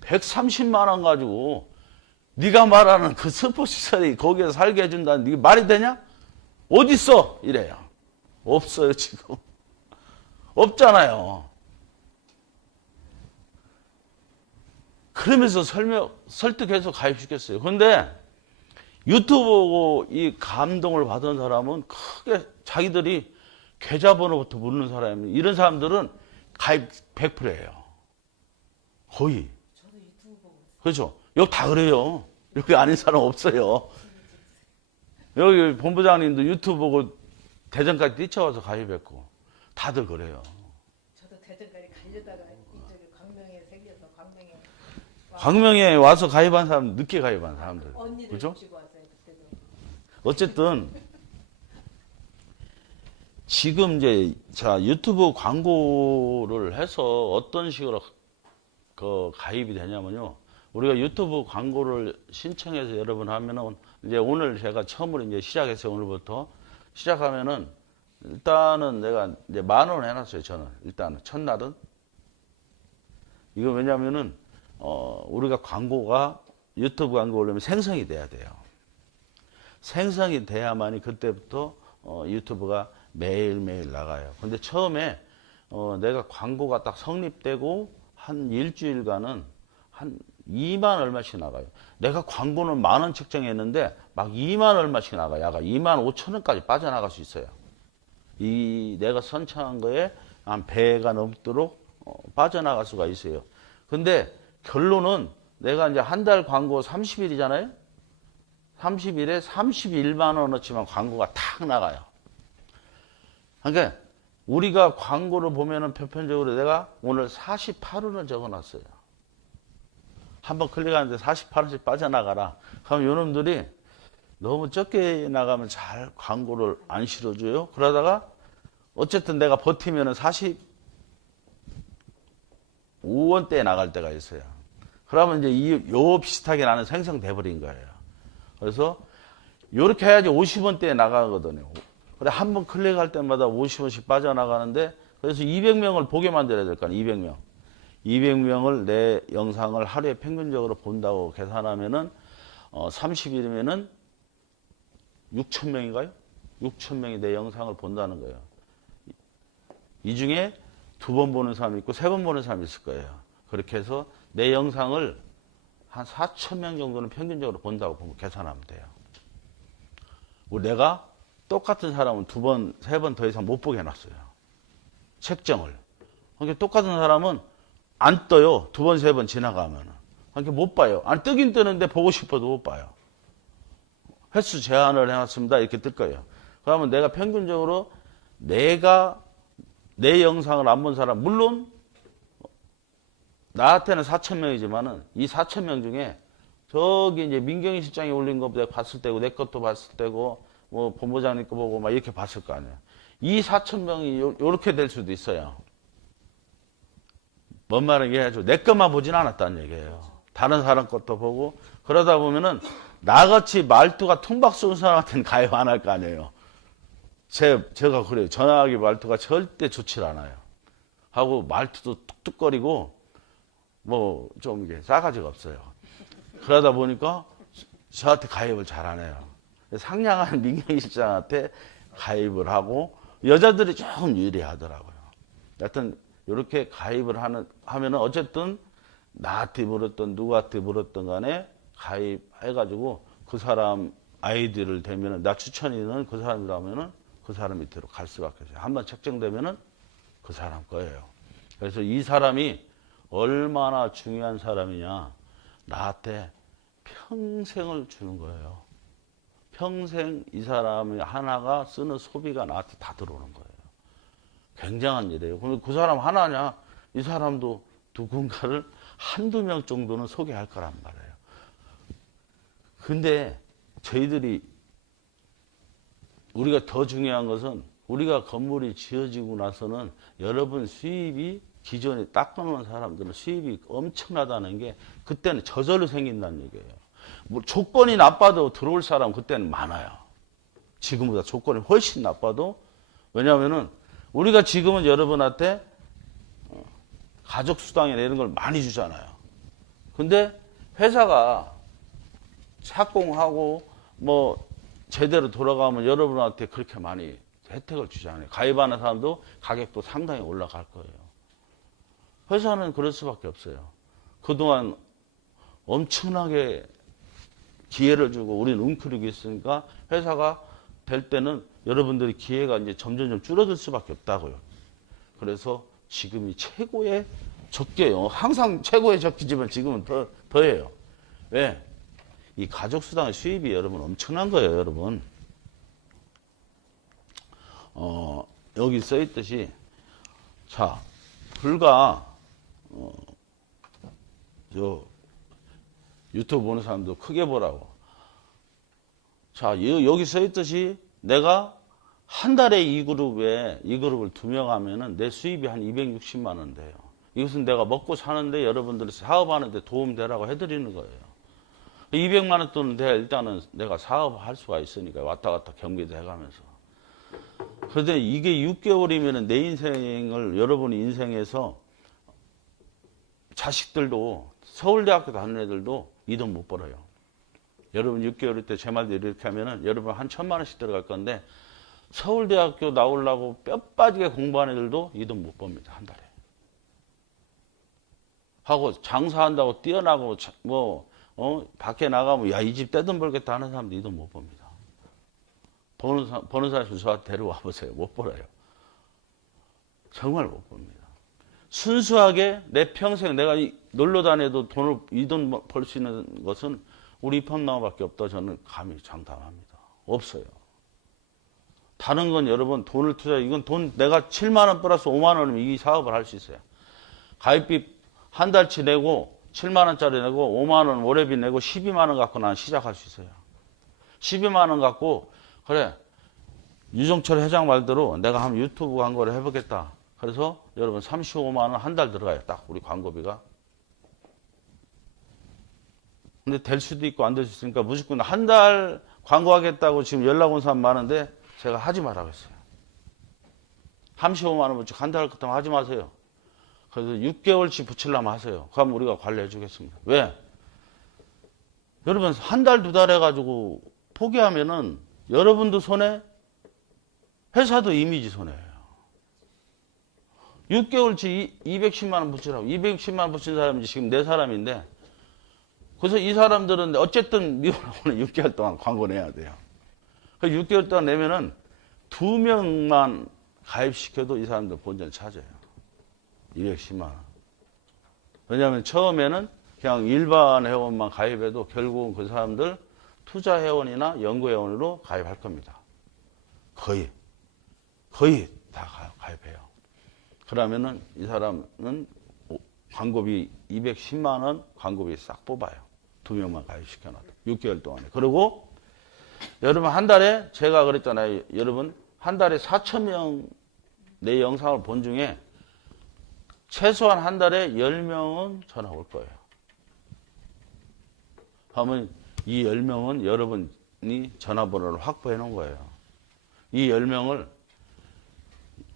130만 원 가지고 네가 말하는 그 스포츠시설이 거기에서 살게 해준다는 게 말이 되냐? 어딨어? 이래요. 없어요, 지금. 없잖아요. 그러면서 설득해서 가입시켰어요. 그런데 유튜브 보고 이 감동을 받은 사람은 크게 자기들이 계좌번호부터 묻는 사람이 이런 사람들은 가입 100%예요. 거의. 저도 유튜브 보고 있어요. 그렇죠. 여기 다 그래요. 여기 아닌 사람 없어요. 여기 본부장님도 유튜브 보고 대전까지 뛰쳐와서 가입했고 다들 그래요. 저도 대전까지 가려다가 이쪽에 광명에 생겨서 광명에 와서 가입한 사람, 늦게 가입한 사람들. 언니들 그죠? 모시고 왔어요 그때도. 어쨌든 지금 이제 유튜브 광고를 해서 어떤 식으로 그 가입이 되냐면요. 우리가 유튜브 광고를 신청해서 여러분 하면은 이제 오늘 제가 처음으로 이제 시작했어요. 오늘부터 시작하면은 일단은 내가 이제 10,000원 해놨어요. 저는 일단은 첫날은 이거 왜냐면은 우리가 광고가 유튜브 광고 올리면 생성이 돼야 돼요. 생성이 돼야만이 그때부터 유튜브가 매일매일 나가요. 근데 처음에 내가 광고가 딱 성립되고 한 일주일간은 한 2만 얼마씩 나가요. 내가 광고는 10,000원 책정했는데 막 2만 얼마씩 나가요. 약간 25,000원까지 빠져나갈 수 있어요. 이 내가 선창한 거에 한 배가 넘도록 빠져나갈 수가 있어요. 근데 결론은 내가 이제 한 달 광고 30일이잖아요. 30일에 31만 원어치만 광고가 탁 나가요. 그러니까 우리가 광고를 보면은 보편적으로 내가 오늘 48원을 적어놨어요. 한번 클릭하는데 48원씩 빠져나가라. 그럼 요놈들이 너무 적게 나가면 잘 광고를 안 실어줘요. 그러다가 어쨌든 내가 버티면은 45원대에 나갈 때가 있어요. 그러면 이제 요 비슷하게 나는 생성돼 버린 거예요. 그래서 요렇게 해야지 50원대에 나가거든요. 그래 한 번 클릭할 때마다 50원씩 빠져나가는데 그래서 200명을 보게 만들어야 될 거 아니에요. 200명. 200명을 내 영상을 하루에 평균적으로 본다고 계산하면은 30일이면은 6,000명인가요? 6,000명이 내 영상을 본다는 거예요. 이 중에 2번 보는 사람이 있고 3번 보는 사람이 있을 거예요. 그렇게 해서 내 영상을 한 4,000명 정도는 평균적으로 본다고 보면 계산하면 돼요. 내가 똑같은 사람은 2번, 3번 더 이상 못 보게 해놨어요. 책정을. 그러니까 똑같은 사람은 안 떠요. 2번, 3번 지나가면. 그러니까 못 봐요. 안 뜨긴 뜨는데 보고 싶어도 못 봐요. 횟수 제한을 해놨습니다. 이렇게 뜰 거예요. 그러면 내가 평균적으로 내가 내 영상을 안 본 사람, 물론 나한테는 4,000명이지만은 이 4,000명 중에 저기 이제 민경희 실장이 올린 거 내가 봤을 때고 내 것도 봤을 때고 뭐 본부장님 거 보고 막 이렇게 봤을 거 아니에요. 이 4,000명이 요렇게 될 수도 있어요. 뭔 말인지 해야죠. 내 것만 보진 않았다는 얘기예요. 다른 사람 것도 보고 그러다 보면은 나같이 말투가 퉁박 쏘는 사람한테는 가입 안 할 거 아니에요. 제가 그래요. 전화하기 말투가 절대 좋지 않아요. 하고 말투도 뚝뚝거리고 뭐 좀 이게 싸가지가 없어요. 그러다 보니까 저한테 가입을 잘 안 해요. 상냥한 민경희 실장한테 가입을 하고 여자들이 조금 유리하더라고요. 하여튼 이렇게 가입을 하면은 어쨌든 나한테 물었던 누구한테 물었던 간에 가입해가지고 그 사람 아이디를 대면은 나 추천이는 그 사람이라면은 그 사람 밑으로 갈 수밖에 없어요. 한번 책정되면은 그 사람 거예요. 그래서 이 사람이 얼마나 중요한 사람이냐. 나한테 평생을 주는 거예요. 평생 이 사람이 하나가 쓰는 소비가 나한테 다 들어오는 거예요. 굉장한 일이에요. 근데 그 사람 하나냐? 이 사람도 누군가를 한두 명 정도는 소개할 거란 말이에요. 근데 저희들이 우리가 더 중요한 것은 우리가 건물이 지어지고 나서는 여러분 수입이 기존에 닦아놓은 사람들은 수입이 엄청나다는 게 그때는 저절로 생긴다는 얘기예요. 뭐 조건이 나빠도 들어올 사람 그때는 많아요. 지금보다 조건이 훨씬 나빠도. 왜냐하면은 우리가 지금은 여러분한테 가족수당이나 이런 걸 많이 주잖아요. 근데 회사가 착공하고 뭐 제대로 돌아가면 여러분한테 그렇게 많이 혜택을 주지 않아요. 가입하는 사람도 가격도 상당히 올라갈 거예요. 회사는 그럴 수밖에 없어요. 그동안 엄청나게 기회를 주고 우리는 웅크리고 있으니까 회사가 될 때는 여러분들이 기회가 이제 점점 줄어들 수밖에 없다고요. 그래서 지금이 최고의 적게요. 항상 최고의 적기지만 지금은 더해요. 왜? 이 가족수당의 수입이 여러분 엄청난 거예요, 여러분. 여기 써 있듯이, 자, 불과, 유튜브 보는 사람도 크게 보라고. 자, 여기 써 있듯이 내가 한 달에 이 그룹을 2명 하면은 내 수입이 한 260만 원 돼요. 이것은 내가 먹고 사는데 여러분들이 사업하는데 도움되라고 해드리는 거예요. 200만 원 돈은 돼. 일단은 내가 사업할 수가 있으니까 왔다 갔다 경비도 해가면서. 그런데 이게 6개월이면은 내 인생을 여러분의 인생에서 자식들도 서울대학교 다니는 애들도 이 돈 못 벌어요. 여러분 6개월 때 제 말대로 이렇게 하면은 여러분 한 1,000만 원씩 들어갈 건데 서울대학교 나오려고 뼈 빠지게 공부하는 애들도 이 돈 못 법니다. 한 달에. 하고 장사한다고 뛰어나고 밖에 나가면 야, 이 집 떼돈 벌겠다 하는 사람도 이 돈 못 법니다. 버는 사람 저한테 데려와 보세요. 못 벌어요. 정말 못 봅니다. 순수하게 내 평생 내가 놀러 다녀도 이 돈 벌 수 있는 것은 우리 입학나무밖에 없다. 저는 감히 장담합니다. 없어요. 다른 건 여러분 돈을 이건 돈 내가 7만 원 플러스 5만 원이면 이 사업을 할 수 있어요. 가입비 한 달치 내고 7만 원짜리 내고 5만 원 월회비 내고 12만 원 갖고 난 시작할 수 있어요. 12만 원 갖고 그래 유정철 회장 말대로 내가 한번 유튜브 광고를 해보겠다. 그래서 여러분 35만 원 한 달 들어가요. 딱 우리 광고비가. 근데 될 수도 있고 안 될 수 있으니까 무조건 한 달 광고하겠다고 지금 연락 온 사람 많은데 제가 하지 말라고 했어요. 35만 원 붙이고 한 달 끝하면 하지 마세요. 그래서 6개월치 붙이려면 하세요. 그럼 우리가 관리해 주겠습니다. 왜? 여러분 한 달, 두 달 해가지고 포기하면은 여러분도 손해, 회사도 이미지 손해예요. 6개월치 210만 원 붙이라고. 210만 원 붙인 사람이 지금 4사람인데 그래서 이 사람들은 어쨌든 미워하고는 6개월 동안 광고 내야 돼요. 그 6개월 동안 내면은 2명만 가입시켜도 이 사람들 본전 찾아요. 210만 원. 왜냐하면 처음에는 그냥 일반 회원만 가입해도 결국은 그 사람들 투자 회원이나 연구 회원으로 가입할 겁니다. 거의 다 가입해요. 그러면은 이 사람은 광고비 210만 원 광고비 싹 뽑아요. 2명만 가입시켜놔도 6개월 동안에. 그리고 여러분 한 달에 제가 그랬잖아요. 여러분 한 달에 4,000명 내 영상을 본 중에 최소한 한 달에 10명은 전화 올 거예요. 하면 이 10명은 여러분이 전화번호를 확보해 놓은 거예요. 이 10명을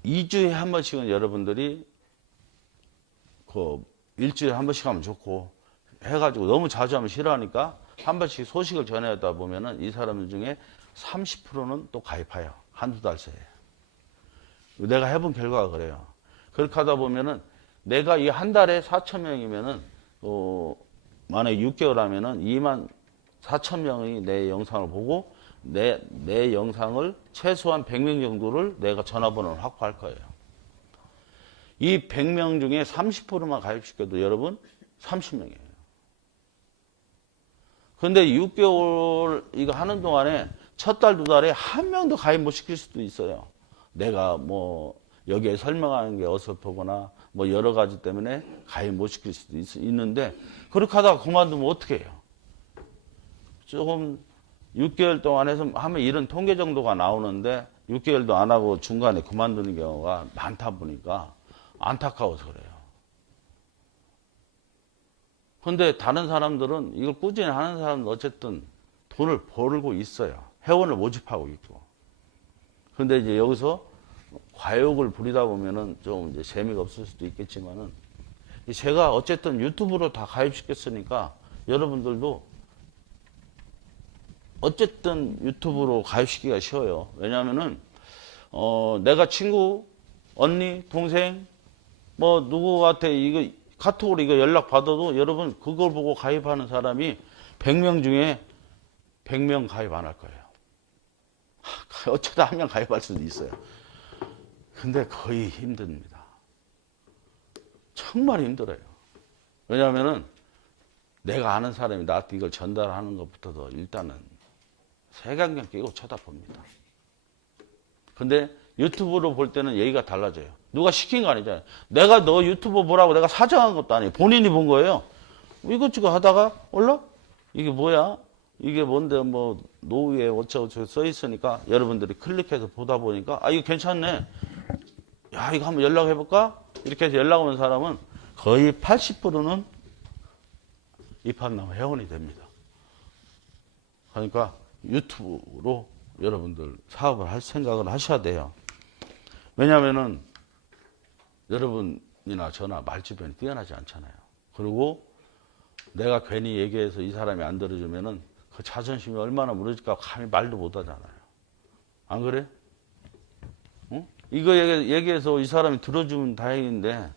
2주에 한 번씩은 여러분들이 일주일에 한 번씩 하면 좋고 해가지고 너무 자주 하면 싫어하니까 한 번씩 소식을 전해다 보면은 이 사람들 중에 30%는 또 가입해요. 한두 달 새에. 내가 해본 결과가 그래요. 그렇게 하다 보면은 내가 이 한 달에 4,000명이면은, 만약에 6개월 하면은 2만 4,000명이 내 영상을 보고 내 영상을 최소한 100명 정도를 내가 전화번호를 확보할 거예요. 이 100명 중에 30%만 가입시켜도 여러분 30명이에요. 근데 6개월 이거 하는 동안에 첫 달, 두 달에 한 명도 가입 못 시킬 수도 있어요. 내가 뭐 여기에 설명하는 게 어설프거나 뭐 여러 가지 때문에 가입 못 시킬 수도 있는데 그렇게 하다가 그만두면 어떻게 해요? 조금 6개월 동안 해서 하면 이런 통계 정도가 나오는데 6개월도 안 하고 중간에 그만두는 경우가 많다 보니까 안타까워서 그래요. 근데 다른 사람들은 이걸 꾸준히 하는 사람은 어쨌든 돈을 벌고 있어요. 회원을 모집하고 있고. 근데 이제 여기서 과욕을 부리다 보면은 좀 이제 재미가 없을 수도 있겠지만은 제가 어쨌든 유튜브로 다 가입시켰으니까 여러분들도 어쨌든 유튜브로 가입시키기가 쉬워요. 왜냐면은 내가 친구, 언니, 동생 뭐 누구한테 이거 카톡으로 이거 연락 받아도 여러분 그걸 보고 가입하는 사람이 100명 중에 100명 가입 안 할 거예요. 어쩌다 한 명 가입할 수도 있어요. 근데 거의 힘듭니다. 정말 힘들어요. 왜냐하면은 내가 아는 사람이 나한테 이걸 전달하는 것부터도 일단은 색안경 끼고 쳐다봅니다. 근데 유튜브로 볼 때는 얘기가 달라져요. 누가 시킨 거 아니잖아요. 내가 너 유튜브 보라고 내가 사정한 것도 아니에요. 본인이 본 거예요. 이것저것 하다가 이게 뭐야? 이게 뭔데 뭐 노후에 어쩌고저쩌고 써 있으니까 여러분들이 클릭해서 보다 보니까 이거 괜찮네. 야 이거 한번 연락해볼까? 이렇게 해서 연락 온 사람은 거의 80%는 입학나무 회원이 됩니다. 그러니까 유튜브로 여러분들 사업을 할 생각을 하셔야 돼요. 왜냐하면은 여러분이나 저나 말주변이 뛰어나지 않잖아요. 그리고 내가 괜히 얘기해서 이 사람이 안 들어주면은 그 자존심이 얼마나 무너질까 감히 말도 못 하잖아요. 안 그래? 어? 이거 얘기해서 이 사람이 들어주면 다행인데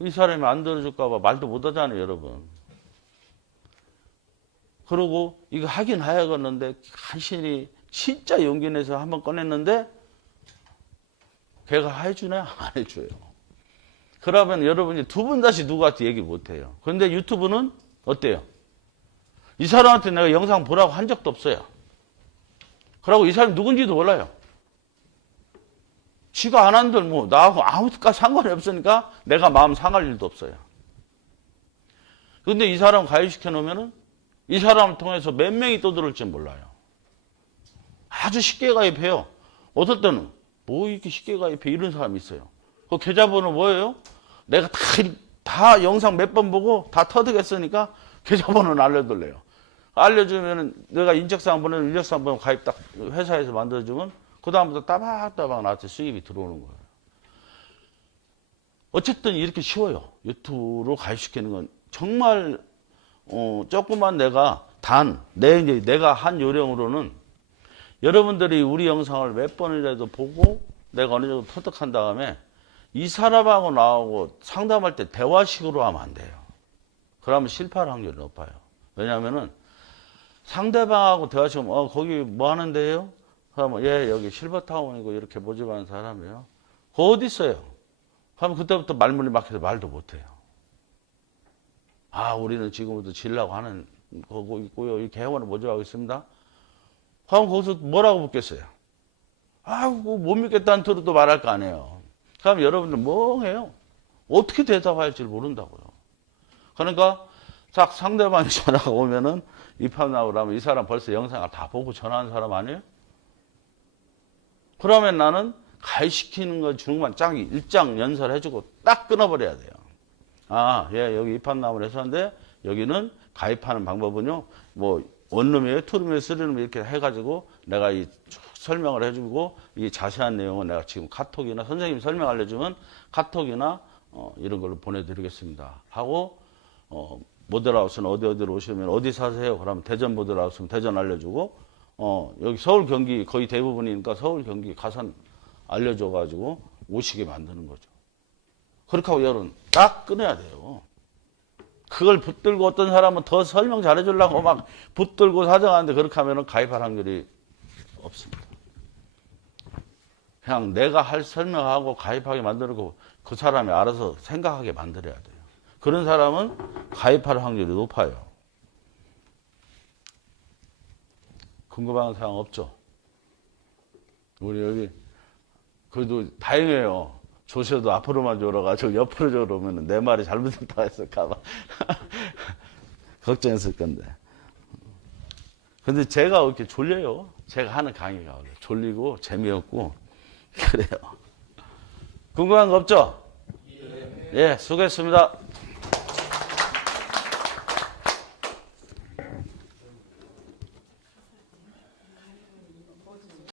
이 사람이 안 들어줄까 봐 말도 못 하잖아요, 여러분. 그러고 이거 하긴 해야겠는데 간신히 진짜 용기 내서 한번 꺼냈는데 걔가 해주네? 안 해줘요. 그러면 여러분이 두 분 다시 누구한테 얘기 못해요. 그런데 유튜브는 어때요? 이 사람한테 내가 영상 보라고 한 적도 없어요. 그러고 이 사람이 누군지도 몰라요. 지가 안 한들 뭐 나하고 아무것도 상관이 없으니까 내가 마음 상할 일도 없어요. 근데 이 사람 가입시켜 놓으면은 이 사람을 통해서 몇 명이 떠들을지 몰라요. 아주 쉽게 가입해요. 어떨 때는 뭐 이렇게 쉽게 가입해 이런 사람이 있어요. 그 계좌번호 뭐예요? 내가 다 영상 몇 번 보고 다 터득했으니까 계좌번호는 알려달래요. 알려주면은 내가 인적사항 보내면 인적사항 보면 가입 딱 회사에서 만들어주면 그 다음부터 따박따박 나한테 수입이 들어오는 거예요. 어쨌든 이렇게 쉬워요. 유튜브로 가입시키는 건 정말 조금만 내가 내가 한 요령으로는 여러분들이 우리 영상을 몇 번이라도 보고 내가 어느 정도 터득한 다음에 이 사람하고 나하고 상담할 때 대화식으로 하면 안 돼요. 그러면 실패할 확률이 높아요. 왜냐하면은 상대방하고 대화식으로 거기 뭐 하는데요? 그러면 여기 실버타운이고 이렇게 모집하는 사람이에요. 그거 어디 있어요? 그러면 그때부터 말문이 막혀서 말도 못해요. 우리는 지금부터 지려고 하는 거고 있고요. 이 개원을 모집하고 있습니다. 그럼 거기서 뭐라고 묻겠어요? 못 믿겠다는 투로도 말할 거 아니에요. 그럼 여러분들 멍해요. 어떻게 대답할지 모른다고요. 그러니까 딱 상대방이 전화가 오면은 입학 나오라면 이 사람 벌써 영상을 다 보고 전화한 사람 아니에요? 그러면 나는 가입시키는 거 주는 것만 일장 연설해주고 딱 끊어버려야 돼요. 여기 입학남을 했었는데 여기는 가입하는 방법은요, 뭐 원룸이에요, 투룸이에요, 쓰리룸이에요 이렇게 해가지고 내가 쭉 설명을 해주고 이 자세한 내용은 내가 지금 카톡이나 선생님이 설명 알려주면 카톡이나 이런 걸로 보내드리겠습니다 하고 모델하우스는 어디로 오시면 어디 사세요? 그러면 대전 모델하우스는 대전 알려주고 여기 서울 경기 거의 대부분이니까 서울 경기 가산 알려줘가지고 오시게 만드는 거죠. 그렇게 하고 열은 딱 끊어야 돼요. 그걸 붙들고 어떤 사람은 더 설명 잘해주려고 막 붙들고 사정하는데 그렇게 하면 가입할 확률이 없습니다. 그냥 내가 할 설명하고 가입하게 만들고 그 사람이 알아서 생각하게 만들어야 돼요. 그런 사람은 가입할 확률이 높아요. 궁금한 사항 없죠? 우리 여기 그래도 다행이에요. 조셔도 앞으로만 졸아가지고 옆으로 졸으면 내 말이 잘못됐다 했을까봐 걱정했을 건데. 근데 제가 이렇게 졸려요. 제가 하는 강의가 원래 졸리고 재미없고 그래요. 궁금한 거 없죠? 예, 수고했습니다.